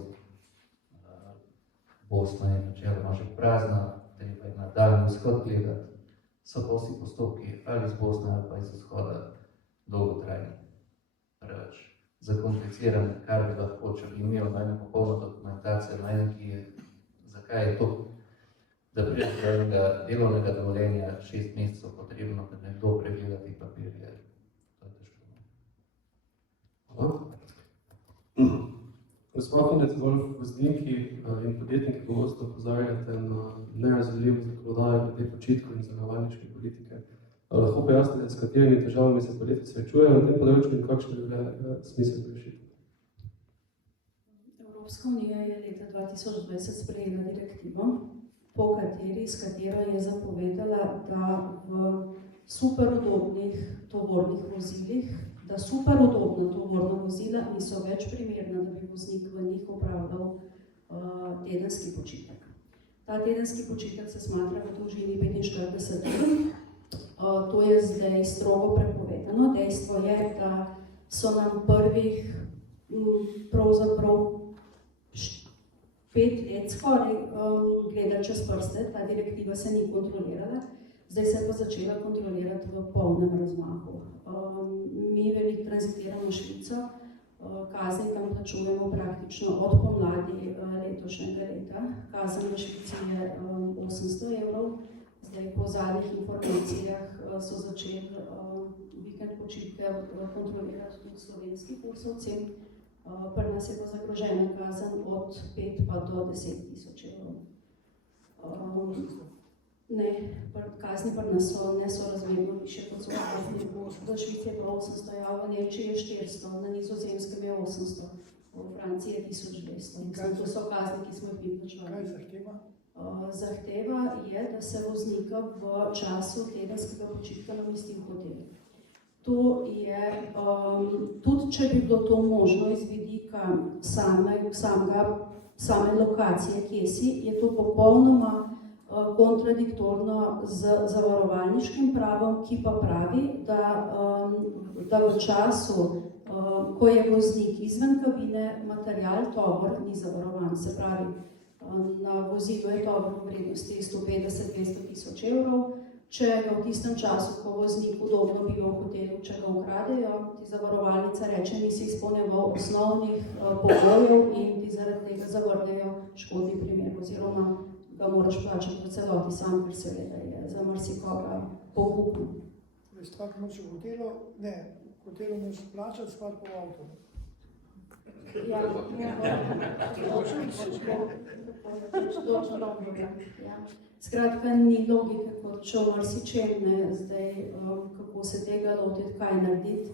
Bosna je načeloma že prazna, treba je na daljni vzhod gledati. So pa vsi postopki ali iz Bosne ali pa iz vzhoda dolgotrajni, preveč zakomplicirani, kar bi lahko, če bi imel najmanj popolno dokumentacijo, zakaj je to, da pride do enega delovnega dovoljenja 6 mesecev potrebno, da nekdo pregleda te papirje. To je težko. Hvala. Gospod Finec, vozniki in podjetniki pogosto opozarjate na nerazdeljivo zakonodajo glede počitkov in zavarovalniške politike. Lahko pojasnite, s katerimi težavami se podjetja srečujejo na tem področju in kakšne bi bile smiselne rešitve? Evropska unija je leta 2020 sprejela direktivo, s katero je zapovedala, da v superudobnih tovornih vozilih, da superudobna tovorna vozila niso več primerna, da bi voznik v njih opravljal tedenski počitek. Ta tedenski počitek se smatra v dolžini 45 dni. To je zdaj strogo prepovedano. Dejstvo je, da so nam prvih pravzaprav 5 let skoraj gledali čez prste, ta direktiva se ni kontrolirala, zdaj se je pa začela kontrolirati v polnem razmahu. Mi veliko tranzitiramo Švico, kazen tam plačujemo praktično od pomladi letošnjega leta. Kazen v Švici je 800 evrov, zdaj po zadnjih informacijah so začeli vikend počitke kontrolirati tudi slovenski kursovci. Pri nas je pa zagrožena kazen od 5 pa do 10 000 evrov. Ne, kazni pri nas so nesorazmerno višje kot so kazni. V Švici je pa 800, v Nemčiji je 400, na Nizozemskem je 800, v Franciji je 1200. To so kazni, ki smo jih plačevali. Kaj zahteva? Zahteva je, da se voznika v času tedenskega počitka namesti v hotel. To je, tudi če bi bilo to možno iz vidika same lokacije, kje si, je to popolnoma kontradiktorno z zavarovalniškim pravom, ki pa pravi, da v času, ko je voznik izven kabine, material, tovor ni zavarovan. Se pravi, Na vozilu je tovor v vrednosti 150-200 tisoč evrov. Če ga v tistem času, ko voznik udobno biva v hotelu, če ga ukradejo, ti zavarovalnica reče, nisi izpolnjeval osnovnih pogojev in ti zaradi tega zavrnejo škodni primer, oziroma ga moraš plačati v celoti sam, ker seveda je za marsikoga pogubno. Stvar, ki moraš v hotelu, ne, v hotelu moraš plačati, stvar po avtu. Ja, točno dobro, ja. Skratka, ni logike, kot če v marsičem, ne, zdaj, kako se tega lotiti, kaj narediti.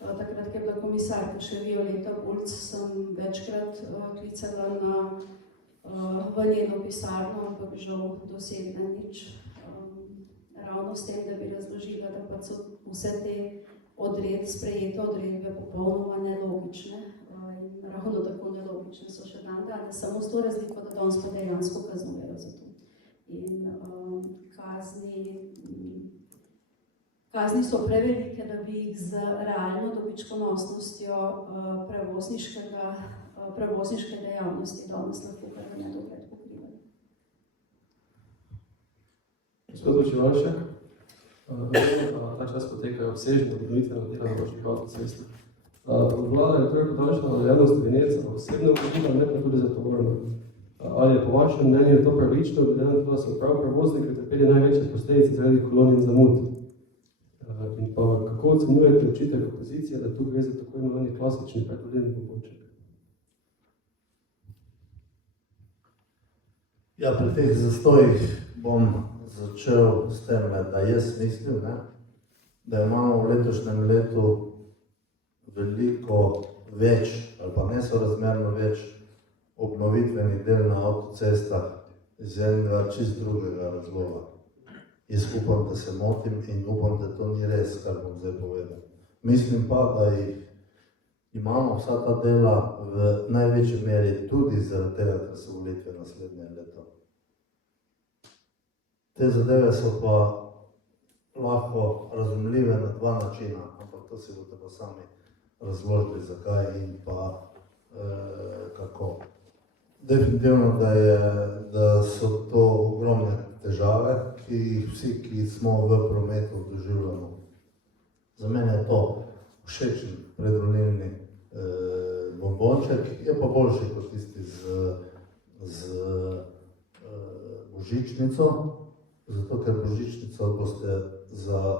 Takrat, ko je bila komisarka še Violeta Bulc, sem večkrat klicala v njeno pisarno, ampak žal dosegla nič. Ravno s tem, da bi razložila, da pa so vse te sprejete odredbe popolnoma nelogične. In ravno tako nelogične so še dan danes, samo s to razliko, da danes pa dejansko kaznujejo za to. In kazni so prevelike, da bi jih z realno dobičkonosnostjo prevozniške dejavnosti danes lahko kar nedogled pokrivali. Gospod Počevalšek, ta čas potekajo obsežne obnovitvene dela na vaših avtocestah. Vlada je torej podaljšala veljavnost vinjet za osebna vozila, ne pa tudi za tovorna. Ali je po vašem mnenju to pravično, glede na to, da so prav prevozniki utrpeli največje posledice zaradi kolon in zamud? In pa kako ocenjujete očitek opozicije, da tu gre za tako imenovani klasični predvolilni bombonček? Ja, pri teh zastojih bom začel s tem, da jaz mislim, da imamo v letošnjem letu veliko več, ali pa nesorazmerno več obnovitvenih del na avtocestah iz enega čist drugega razloga. Jaz upam, da se motim in upam, da to ni res, kar bom zdaj povedal. Mislim pa, da jih imamo vsa ta dela v največji meri tudi zaradi tega, ker so volitve naslednje leto. Te zadeve so pa lahko razumljive na dva načina, ampak to si boste pa sami razložili, zakaj in pa kako. Definitivno, da so to ogromne težave, ki jih vsi, ki smo v prometu, doživljamo. Za mene je to všečen predvolilni bombonček, je pa boljši kot tisti z božičnico, zato ker božičnico boste za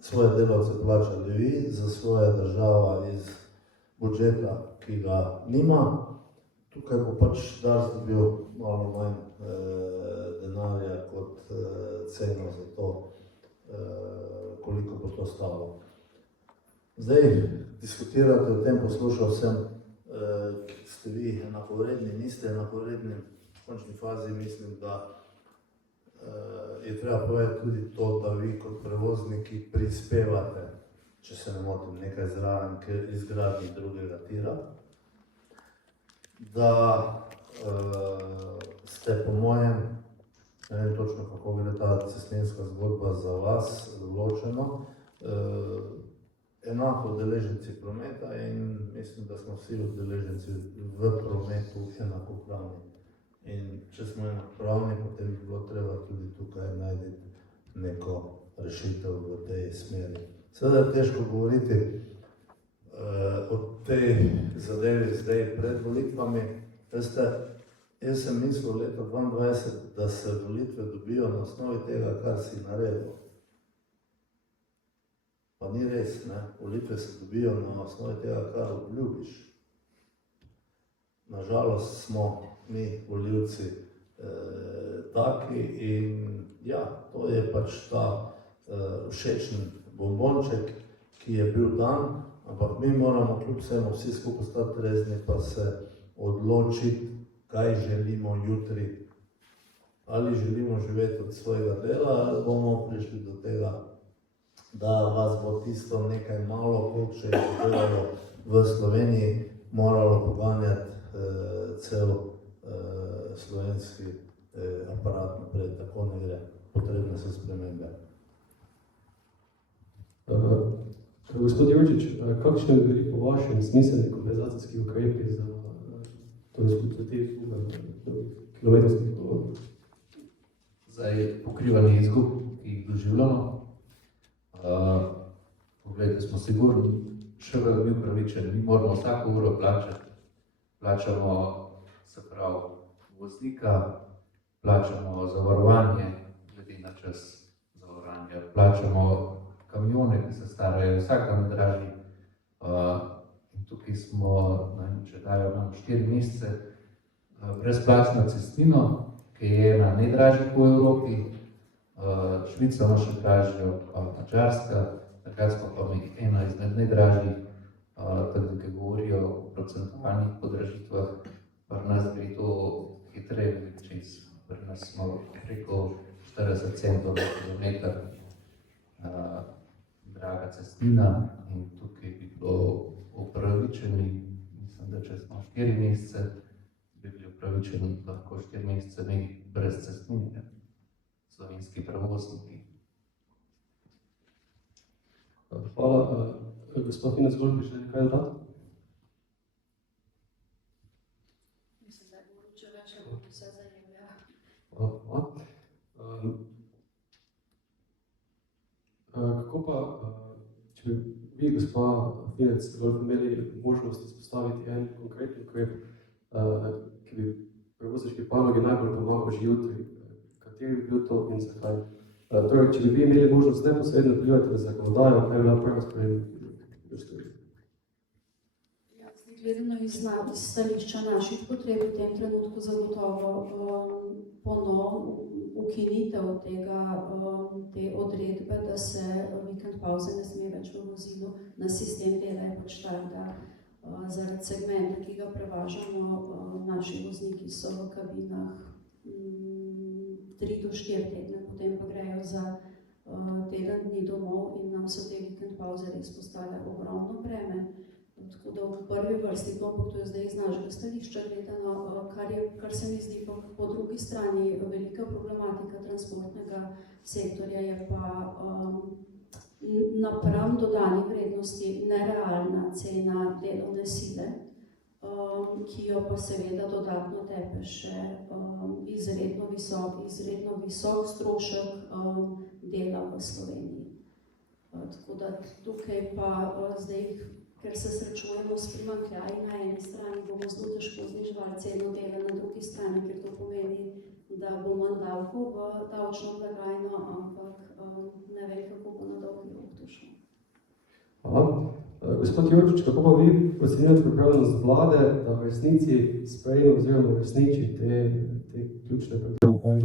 svoje delavce plačali vi, za svoje država iz budžeta, ki ga nima. Tukaj bo pač Dars dobil malo manj denarja kot ceno za to, koliko bo to stalo. Zdaj diskutirate o tem, poslušal sem, ste vi enakovredni, niste enakovredni. V končni fazi mislim, da je treba povedati tudi to, da vi kot prevozniki prispevate, če se ne motim, nekaj zraven k izgradnji drugega tira. Da ste po mojem, ne vem točno kako gre ta cestninska zgodba za vas, ločeno, enako udeleženci prometa in mislim, da smo vsi udeleženci v prometu enakopravni. In če smo enakopravni, potem bi bilo treba tudi tukaj najti neko rešitev v tej smeri. Seveda je težko govoriti o tej zadevi zdaj pred volitvami. Veste, jaz sem mislil leta 2022, da se volitve dobijo na osnovi tega, kar si naredil. Pa ni res, ne? Volitve se dobijo na osnovi tega, kar obljubiš. Nažalost smo mi volivci taki in ja, to je pač ta všečen bombonček, ki je bil dan, ampak mi moramo kljub vsemu vsi skupaj stati trezni pa se odločiti, kaj želimo jutri. Ali želimo živeti od svojega dela, ali bomo prišli do tega, da vas bo tisto nekaj malo, koliko še jih delajo v Sloveniji, moralo poganjati cel slovenski aparat naprej. Tako ne gre. Potrebne so spremembe. Gospod Jurčič, kakšni bi bili po vašem smiselni kompenzacijski ukrepi za te izgube, kilometrskih pogodb. Zdaj, pokrivanje izgub, ki jih doživljamo. Poglejte, smo sigurni, še vedno mi upravičeni, mi moramo vsako uro plačati. Plačamo, se pravi, voznika, plačamo zavarovanje, glede na čas zavarovanja, plačamo kamione, ki se starajo, vsak dan dražji. In tukaj smo, če dajo nam 4 mesece, brezplačno cestnino, ki je ena najdražjih v Evropi, Švica ima še dražjo, pa Madžarska, takrat smo pa mi ena izmed najdražjih, tako da govorijo o procentualnih podražitvah, pri nas gre to hitreje čez, pri nas smo preko 40 centov na kilometr draga cestnina in tukaj bi bilo upravičeni, mislim, da če smo 4 mesece, bi bili upravičeni lahko 4 mesece brez cestnine, slovenski prevozniki. Hvala. Gospod Finec, bi želeli kaj dodati? Mislim, da je mogoče več, kot vse zajemlja. Hvala. Kako pa, če bi vi, gospa Finec, imeli možnost izpostaviti en konkretni ukrep, ki bi prevozniški panogi najbolj pomagal že jutri, kateri bi bil to in zakaj? Torej, če bi vi imeli možnost neposredno vplivati na zakonodajo, kaj bi bila prva sprememba, ki bi jo storili? Ja, zdaj gledano iz stališča naših potreb v tem trenutku zagotovo ponovno ukinitev te odredbe, da se vikend pavze ne sme več v vozilu. Na sistem dela je pač tak, da zaradi segmenta, ki ga prevažamo, naši vozniki so v kabinah 3 do 4 tedne, potem pa grejo za teden dni domov in nam so te vikend pavze res postale ogromno breme. Tako da v prvi vrsti, ampak to je zdaj iz našega stališča gledano, kar se mi zdi po drugi strani velika problematika transportnega sektorja, je pa napram dodani vrednosti nerealna cena delovne sile, ki jo pa seveda dodatno tepe še izredno visok strošek dela v Sloveniji. Tako da tukaj pa zdaj, ker se srečujemo s primanjkljaji na eni strani, bomo zelo težko zniževali ceno dela, na drugi strani, ker to pomeni, da bo manj davkov v davčno blagajno, ampak ne vem, kako bo na dolgi rok to šlo. Hvala. Gospod Jurčič, kako pa vi ocenjujete pripravljenost vlade, da v resnici sprejme oziroma uresniči te ključne predloge,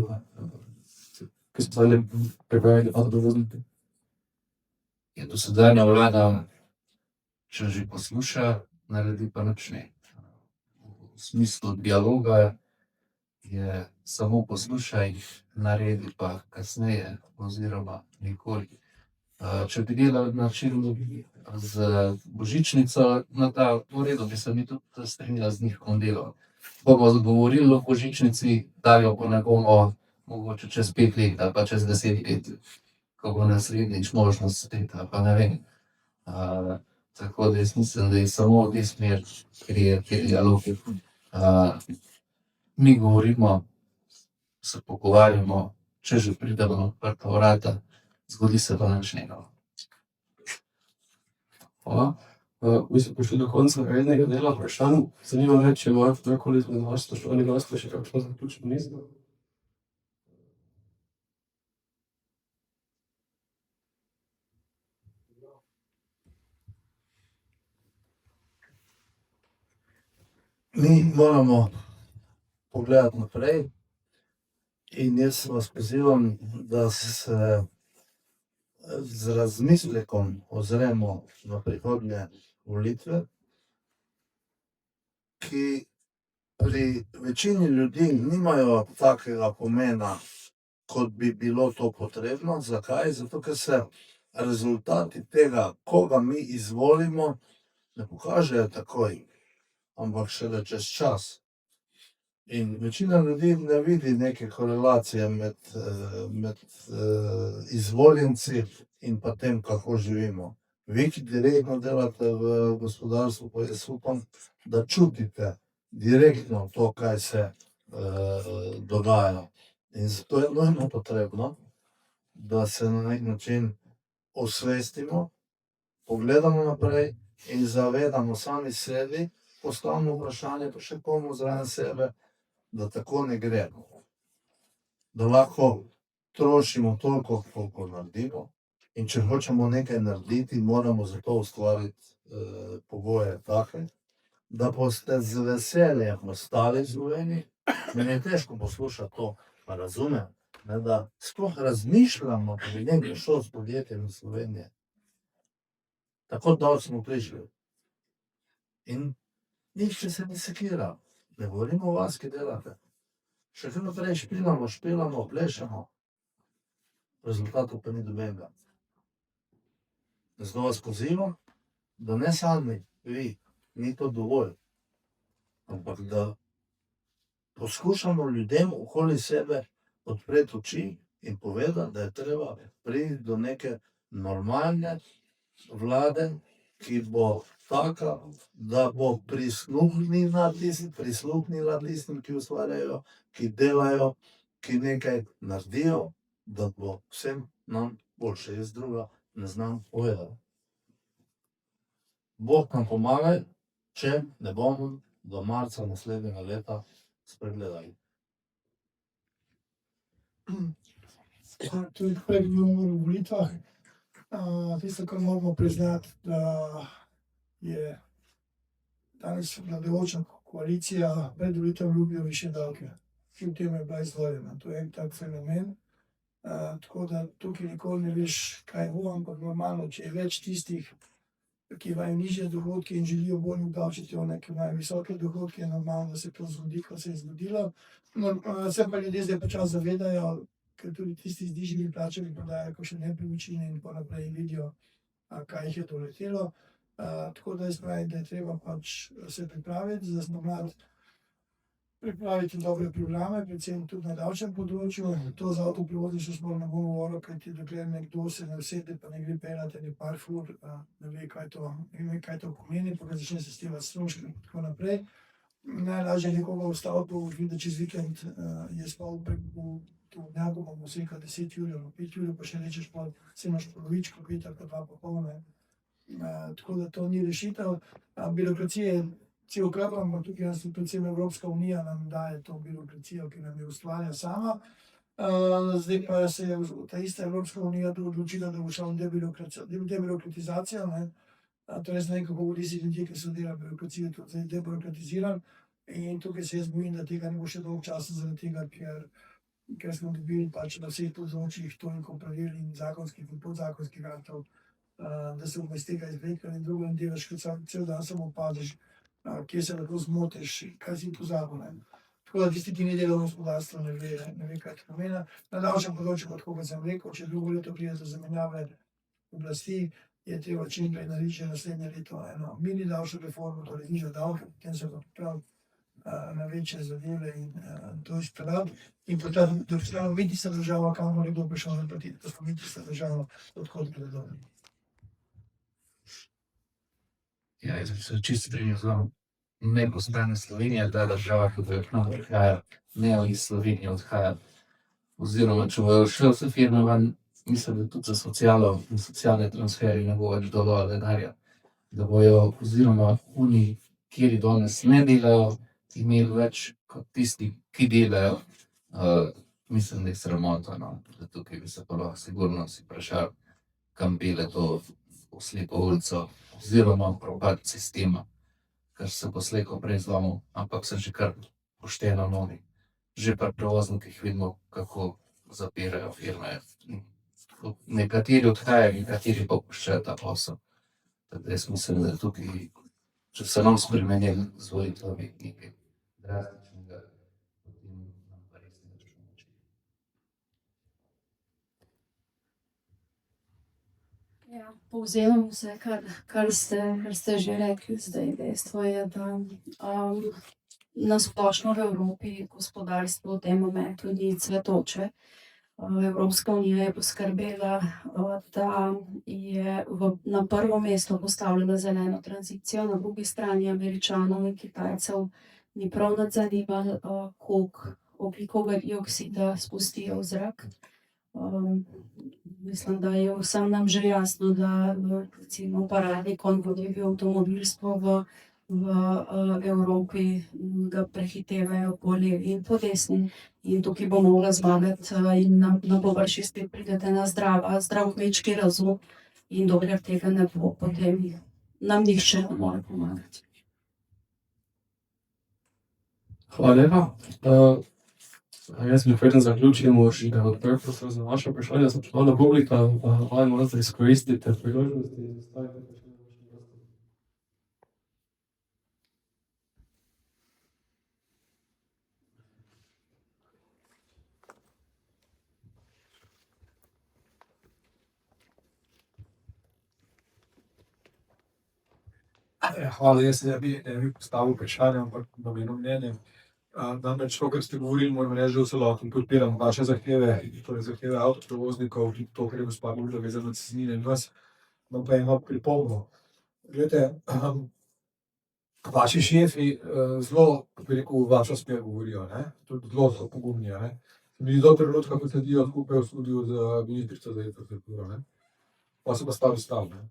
ki so zdaj pripravljeni od prevoznike? Je dosedanja vlada, če že posluša, naredi pa nič ne. V smislu dialoga je samo poslušaj, naredi pa kasneje oziroma nikoli. Če bi delali način z božičnico, da v redu, bi se mi tudi strinjali z njihovim delom. Bomo govorili o božičnici, da jo pa ne bomo mogoče čez 5 let ali pa čez 10 let, ko bo naslednjič možnost spet, pa ne vem. Tako da jaz mislim, da je samo v tej smeri, ker je dialog. Mi govorimo, se pogovarjamo, če že pridemo na odprta vrata, zgodi se pa nič nekaj. Hvala. Mi smo prišli do konca rednega dela vprašanj. Zanima me, če ima kdorkoli izmed vas, spoštovani gostje, še kakšno zaključno misel? Mi moramo pogledati naprej in jaz vas pozivam, da se z razmislekom ozremo na prihodnje volitve, ki pri večini ljudi nimajo takega pomena, kot bi bilo to potrebno. Zakaj? Zato, ker se rezultati tega, koga mi izvolimo, ne pokažejo takoj, ampak šele čez čas. In večina ljudi ne vidi neke korelacije med izvoljenci in pa tem, kako živimo. Vi, ki direktno delate v gospodarstvu, pa jaz upam, da čutite direktno to, kaj se dogaja. In zato je nujno potrebno, da se na nek način osvestimo, pogledamo naprej in zavedamo sami sebi, postavimo vprašanje, pa še komu zraven sebe, da tako ne gre. Da lahko trošimo toliko, koliko naredimo, in če hočemo nekaj narediti, moramo za to ustvariti pogoje take, da boste z veseljem ostali v Sloveniji. Meni je težko poslušati to, pa razumem, ne, da sploh razmišljamo, da bi nekdo šel s podjetjem iz Slovenije. Tako dol smo prišli. In nihče se ne sekira. Ne govorimo o vas, ki delate. Še kar naprej špilamo, plešemo. Rezultatov pa ni dobenega. Zato vas pozivam, da ne sami vi, ni to dovolj, ampak da poskušamo ljudem okoli sebe odpreti oči in povedati, da je treba priti do neke normalne vlade, ki bo taka, da bo prisluhnila tistim, ki ustvarjajo, ki delajo, ki nekaj naredijo, da bo vsem nam boljše. Jaz druga ne znam povedati. Bog nam pomagaj, če ne bomo do marca naslednjega leta spregledali. Tudi prej govorimo o volitvah. Tisto, kar moramo priznati, da je danes vladajoča koalicija pred volitvami ljubijo višje davke. Kljub temu je bila izvoljena. To je en tak fenomen. Tako da tukaj nikoli ne veš, kaj bo, ampak normalno, če je več tistih, ki imajo nižje dohodke in želijo bolj obdavčiti one, ki imajo visoke dohodke, je normalno, da se to zgodi, kot se je zgodilo. Se pa ljudje zdaj počasi zavedajo, ker tudi tisti z nižjimi plačami prodajajo kakšne nepremičnine in tako naprej in vidijo, kaj jih je doletelo. Tako da jaz pravim, da je treba pač se pripraviti za spomlad, pripraviti dobre programe, predvsem tudi na davčnem področju. To za avtoprevozništvo sploh ne bom govoril, kajti dokler nekdo se ne usede, pa ne gre peljati ene par fur, ne ve, kaj to pomeni, pa ga začne seštevati stroške in tako naprej. Najlažje je nekoga ustaviti, pa boš videl, da čez vikend je spal v tovornjaku, pa mu sekal 10 jurjev, 5 jurjev, pa še rečeš, pa se imaš polovičko, 5 ali pa 2,5. Tako da to ni rešitev. Birokracija je cel kup, ampak tukaj nas predvsem Evropska unija nam daje to birokracijo, ki nam jo ustvarja sama. Zdaj pa se je ta ista Evropska unija odločila, da bo šla v debirokratizacijo. Torej, jaz ne vem, kako bodo si ljudje, ki so delali birokracijo, tudi zdaj debirokratizirali. In tukaj se jaz bojim, da tega ne bo še dolgo časa, zaradi tega, ker smo dobili pač na vseh področjih toliko pravil in zakonskih in podzakonskih aktov, da se bomo iz tega izvlekli in drugo in delaš, kot cel dan samo opaziš, kje se lahko zmotiš, kaj si pozabil. Tako da tisti, ki ne delajo v gospodarstvu, ne ve, kaj to pomeni. Na davčnem področju, kot sem rekel, če drugo leto pride do zamenjave oblasti, je treba čim prej narediti že naslednje leto eno mini davčno reformo, torej nižjo davke, potem se pa pripraviti na večje zadeve in to izpeljati. In potem, da smo mi tista država, kamor nekdo prišel naplatiti, da smo mi tista država, odkot gledali. Ja, jaz se čisto strinjam z vami. Ne postane Slovenija ta država, ki bo k nam prihajala, ne iz Slovenije odhaja. Oziroma, če bojo šle vse firme ven, mislim, da tudi za socialo in socialne transferje ne bo več dovolj denarja. Da bojo, oziroma oni, kjer danes ne delajo, imeli več kot tisti, ki delajo. Mislim, da je sramota, no. Da tukaj bi se pa lahko sigurno si vprašali, kam pele to v slepo ulico, oziroma propad sistema, kar se bo slej ko prej zlomil, ampak se že kar pošteno novi. Že pri prevoznikih vidimo, kako zapirajo firme. Nekateri odhajajo, nekateri pa puščajo ta posel. Tako da jaz mislim, da tukaj, če se nam spremeni z volitvami nekaj drastičnega, potem nam pa res ne več pomoči. Ja, povzemam vse, kar ste že rekli zdaj. Dejstvo je, da na splošno v Evropi gospodarstvo v tem momentu ni cvetoče. Evropska unija je poskrbela, da je na prvo mesto postavljena zeleno tranzicijo, na drugi strani Američanov in Kitajcev ni prav nič zanimalo, koliko ogljikovega dioksida spustijo v zrak. Mislim, da je vsem nam že jasno, da recimo paradni konj vodilno avtomobilstvo v Evropi ga prehitevajo po levi in po desni. In tukaj bomo morali zmagati in na površje spet pridete na zdrav kmečki razum. In dokler tega ne bo, potem nam nihče ne more pomagati. Hvala lepa. Jaz bi preden zaključimo še odprt prostor za vaše vprašanje, spoštovana publika, vajmo vas, da izkoristite priložnosti in zastavite vprašanje vašim gostom. Hvala, jaz ne bi postavil vprašanja, ampak nobeno mnenje. Namreč to, kar ste govorili, moram reči, da v celoti podpiram vaše zahteve, torej zahteve avtoprevoznikov, tudi to, kar je gospa govorila, vezano na cestnine in vas. Imam pa eno pripombo. Glejte, vaši šefi zelo, bi rekel, v vašo smer govorijo, ne? Tudi zelo pogumni, ne? Se mi zdi do trenutka, ko sedijo skupaj v studiu z ministrico za infrastrukturo, ne? Pa se pa stvari stav, ne?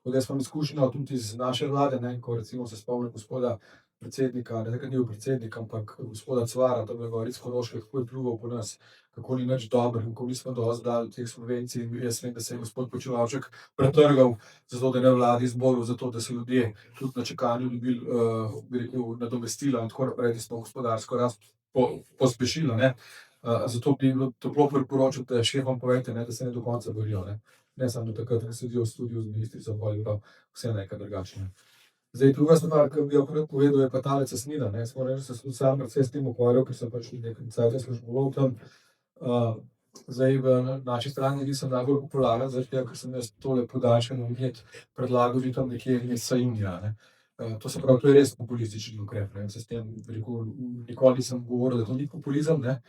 Tako da jaz imam izkušnjo tudi iz naše vlade, ne, ko recimo se spomnim gospoda predsednika, ne, takrat ni bil predsednik, ampak gospoda Cvara, to je Goric Koroške, kako je pljuval po nas, kako ni nič dobro, kako nismo dosti dali teh subvencij. In jaz vem, da se je gospod Počivalšek pretrgal, zato da ne vladi izboril, zato da so ljudje tudi na čakanju dobili, bi rekel, nadomestila in tako naprej, da smo gospodarsko rast pospešili, ne. Zato bi toplo priporočil, da šefom povejte, ne, da se ne do konca borijo, ne samo do takrat, ko sedijo v studiu z ministrico, ali pa vse nekaj drugačne. Zdaj, druga stvar, ki bi jo prej povedal, je pa tale cestnina, ne. Smo reči, da sem tudi sam predvsej s tem ukvarjal, ker sem pač nekaj cajt služboval tam. Zdaj, v naši strani nisem najbolj popularen, zato ker sem jaz tole podaljšan vinjet predlagal že tam nekje meseca junija, ne. To se pravi, to je res populistični ukrep, ne. Se s tem, bi rekel, nikoli nisem govoril, da to ni populizem, ne.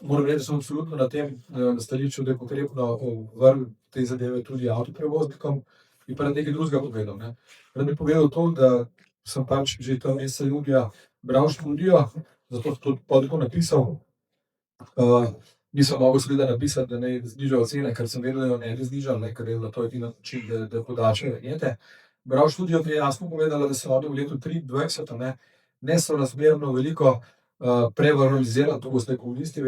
Moram reči, da sem absolutno na tem stališču, da je potrebno vrniti te zadeve tudi avtoprevoznikom, in pa nekaj drugega povedal, ne. Rad bi povedal to, da sem pač že tam meseca junija bral študijo, zato sem tudi tako napisal. Nisem mogel seveda napisati, da naj znižajo cene, ker sem vedel, da jo ne bi znižali, ne, ker je bilo to edini način, da podaljšajo vinjete. Bral študijo, ki je jasno povedala, da se oni v letu 2023 nesorazmerno veliko prevalorizirali, to boste ekonomisti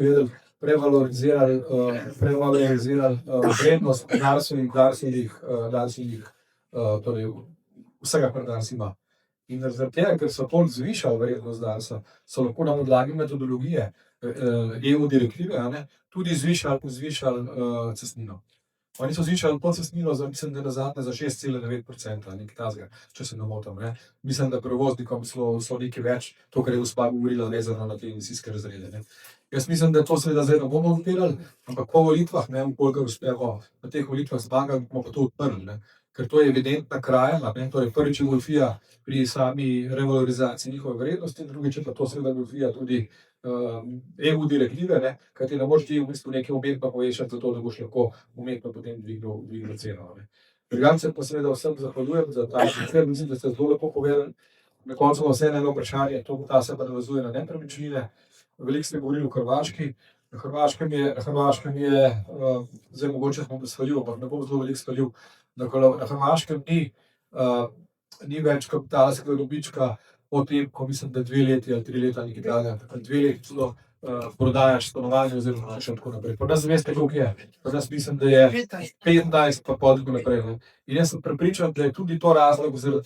vedeli, prevalorizirali vrednost Darsinih, torej vsega, kar Dars ima. In zaradi tega, ker so toliko zvišali vrednost Darsa, so lahko na podlagi metodologije EU direktive, ne, tudi zvišali cestnino. Oni so zvišali to cestnino mislim, da nazadnje za 6,9%, nekaj takega, če se ne motim, ne. Mislim, da prevoznikom so nekaj več, to, kar je gospa govorila, vezano na te emisijske razrede, ne. Jaz mislim, da to seveda zdaj ne bomo odpirali, ampak po volitvah, ne, koliko uspemo na teh volitvah zmagati, bomo pa to odprli, ne. Ker to je evidentna kraja, ne, torej prvič je goljufija pri sami revalorizaciji njihove vrednosti, drugič je pa to seveda goljufija tudi EU direktive, ne, kajti ne moreš ti v bistvu nekaj umetno povečati, zato da boš lahko umetno potem dvignil ceno, ne. Drugače pa seveda vsem zahvaljujem za ta primer, mislim, da ste zelo lepo povedali. Na koncu vse eno vprašanje, ta se pa navezuje na nepremičnine. Veliko ste govorili o Hrvaški. Na Hrvaškem je, zdaj mogoče smo spaljiv, ampak ne bom zelo veliko spaljiv. Na Hrvaškem ni več kapitalskega dobička po tem, ko mislim, da 2 leti ali 3 leta nekaj takega, 2 leti celo prodajaš stanovanje oziroma še tako naprej. Pa nas veste, koliko je. Pa nas mislim, da je 15 pa pol tako naprej, ne. In jaz sem prepričan, da je tudi to razlog za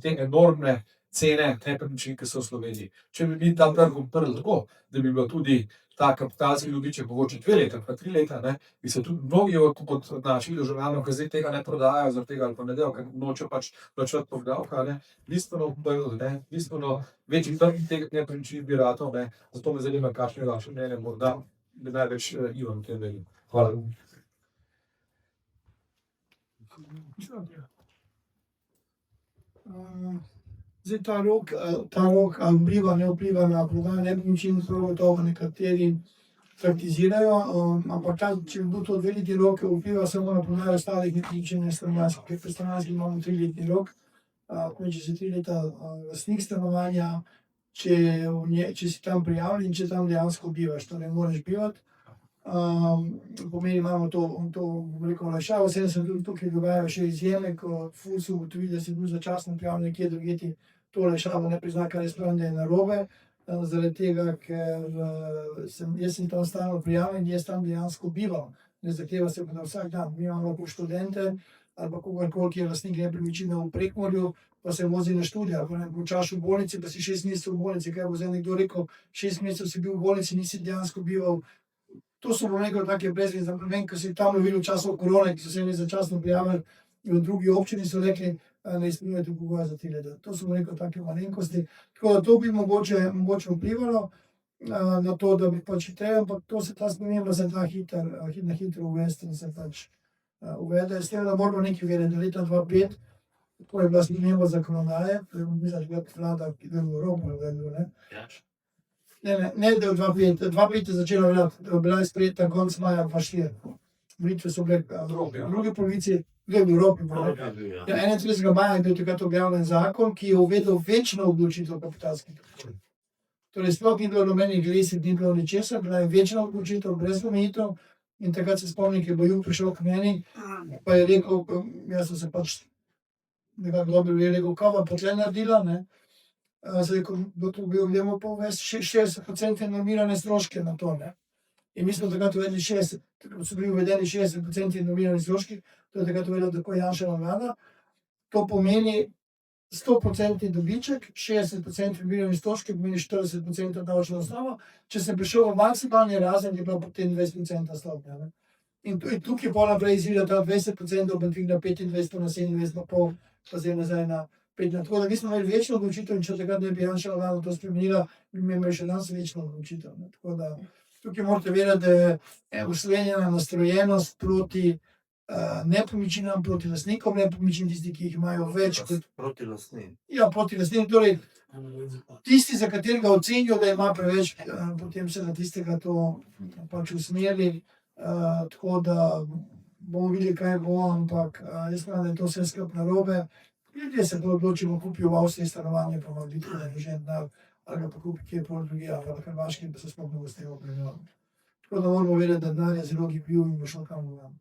te enormne cene nepremičnin, ki so v Sloveniji. Če bi mi tam trg odprli tako, da bi bilo tudi ta kapitalski dobiček mogoče 2 leta, pa 3 leta, ne, bi se tudi mnogi od naših državljanov, ki zdaj tega ne prodajajo, zaradi tega ali pa ne delajo, ker nočejo pač plačati davka, ne, bistveno večji trg teh nepremičnin bi ratal, ne. Zato me zanima, kakšno je vaše mnenje, morda bi največ Ivan v tem delu. Hvala. Zdaj ta rok vpliva, ne vpliva na prodajo nepremičnin, prav gotovo nekateri praktizirajo, ampak če bi bil to 2-letni rok, vpliva samo na prodajo ostalih nepremičnin, ker pri stanovanjskih imamo 3-letni rok. če si 3 leta lastnik stanovanja, če si tam prijavljen in če tam dejansko bivaš, torej moraš bivati. Pomeni, imamo to bom rekel, olajšavo, vseeno se tudi tukaj dogajajo še izjeme, ko FURS ugotovi, da si bil začasno prijavljen nekje drugje, ti to olajšavo ne prizna, kar jaz pravim, da je narobe, zaradi tega, ker jaz sem tam stalno prijavljen, jaz tam dejansko bivam, ne zahteva se pa na vsak dan. Mi imamo lahko študente ali pa kogarkoli, ki je lastnik nepremičnine v Prekmurju, pa se vozi na študij, ali pa ne končaš v bolnici, pa si 6 mesecev v bolnici, kaj bo zdaj nekdo rekel, 6 mesecev si bil v bolnici, nisi dejansko bival. To so bom rekel take brezvezne probleme, ko si tam lovili v času korone, ki so se začasno prijavili v drugi občini, so rekli, ne izpolnjujete pogoja za tile. To so bom rekel take malenkosti. Tako da to bi mogoče vplivalo na to, da bi pač treba, ampak to se ta sprememba se da hitro uvesti in se pač uvede. S tem, da moramo nekaj vedeti, da leta 2005, to je bila sprememba zakonodaje, to je mislim, da vlada, ki je v Evropi uvedla, ne? Ne, da je 2005, 2005 je začela veljati, da je bila sprejeta konec maja 2004. Volitve so bile v drugi polovici, v Evropi. 31. maja je bil takrat objavljen zakon, ki je uvedel večno odločitev kapitalskih trgov. Torej, sploh ni bilo nobenih glesih, ni bilo ničesar, bila je večna odločitev, brez omejitev. In takrat se spomnim, ki je Bajuk prišel k meni, pa je rekel, jaz sem se pač nekako dobro rekel, kaj pa tle naredila, ne. Zdaj, ko bo to bil, gremo pa uvesti 60% normirane stroške na to, ne. In mi smo takrat uvedli 60, ko so bili uvedeni 60% normirani stroški, to je takrat uvedla tako Janševa vlada. To pomeni 100% dobiček, 60% normirani stroški, pomeni 40% davčna osnova. Če sem prišel v maksimalni razred, je bila potem 20% stopnja, ne. In tukaj pol naprej izvira ta 20%, pa dvig na 25, pa na 27,5, pa zdaj nazaj na 15. Tako da mi smo imeli večno odločitev in če takrat ne bi Janševa vlada to spremenila, bi imeli še danes večno odločitev, ne. Tako da tukaj morate vedeti, da je Slovenija nastrojenost proti nepremičninam, proti lastnikom nepremičnin, tisti, ki jih imajo več kot... Proti lastnin. Ja, proti lastnikom, torej tisti, za katerega ocenijo, da ima preveč, potem se na tistega to pač usmeri. Tako da bomo videli, kaj bo, ampak jaz pravim, da je to vse skupaj narobe. Ljudje se to odločimo, kupijo v Avstriji stanovanje, pa ima biti vložen denar, ali ga pa kupi kje pol drugje, ali pa na Hrvaškem, pa se sploh ne bo s tem opremljal. Tako da moramo vedeti, da denar je zelo gibljiv in bo šel kam v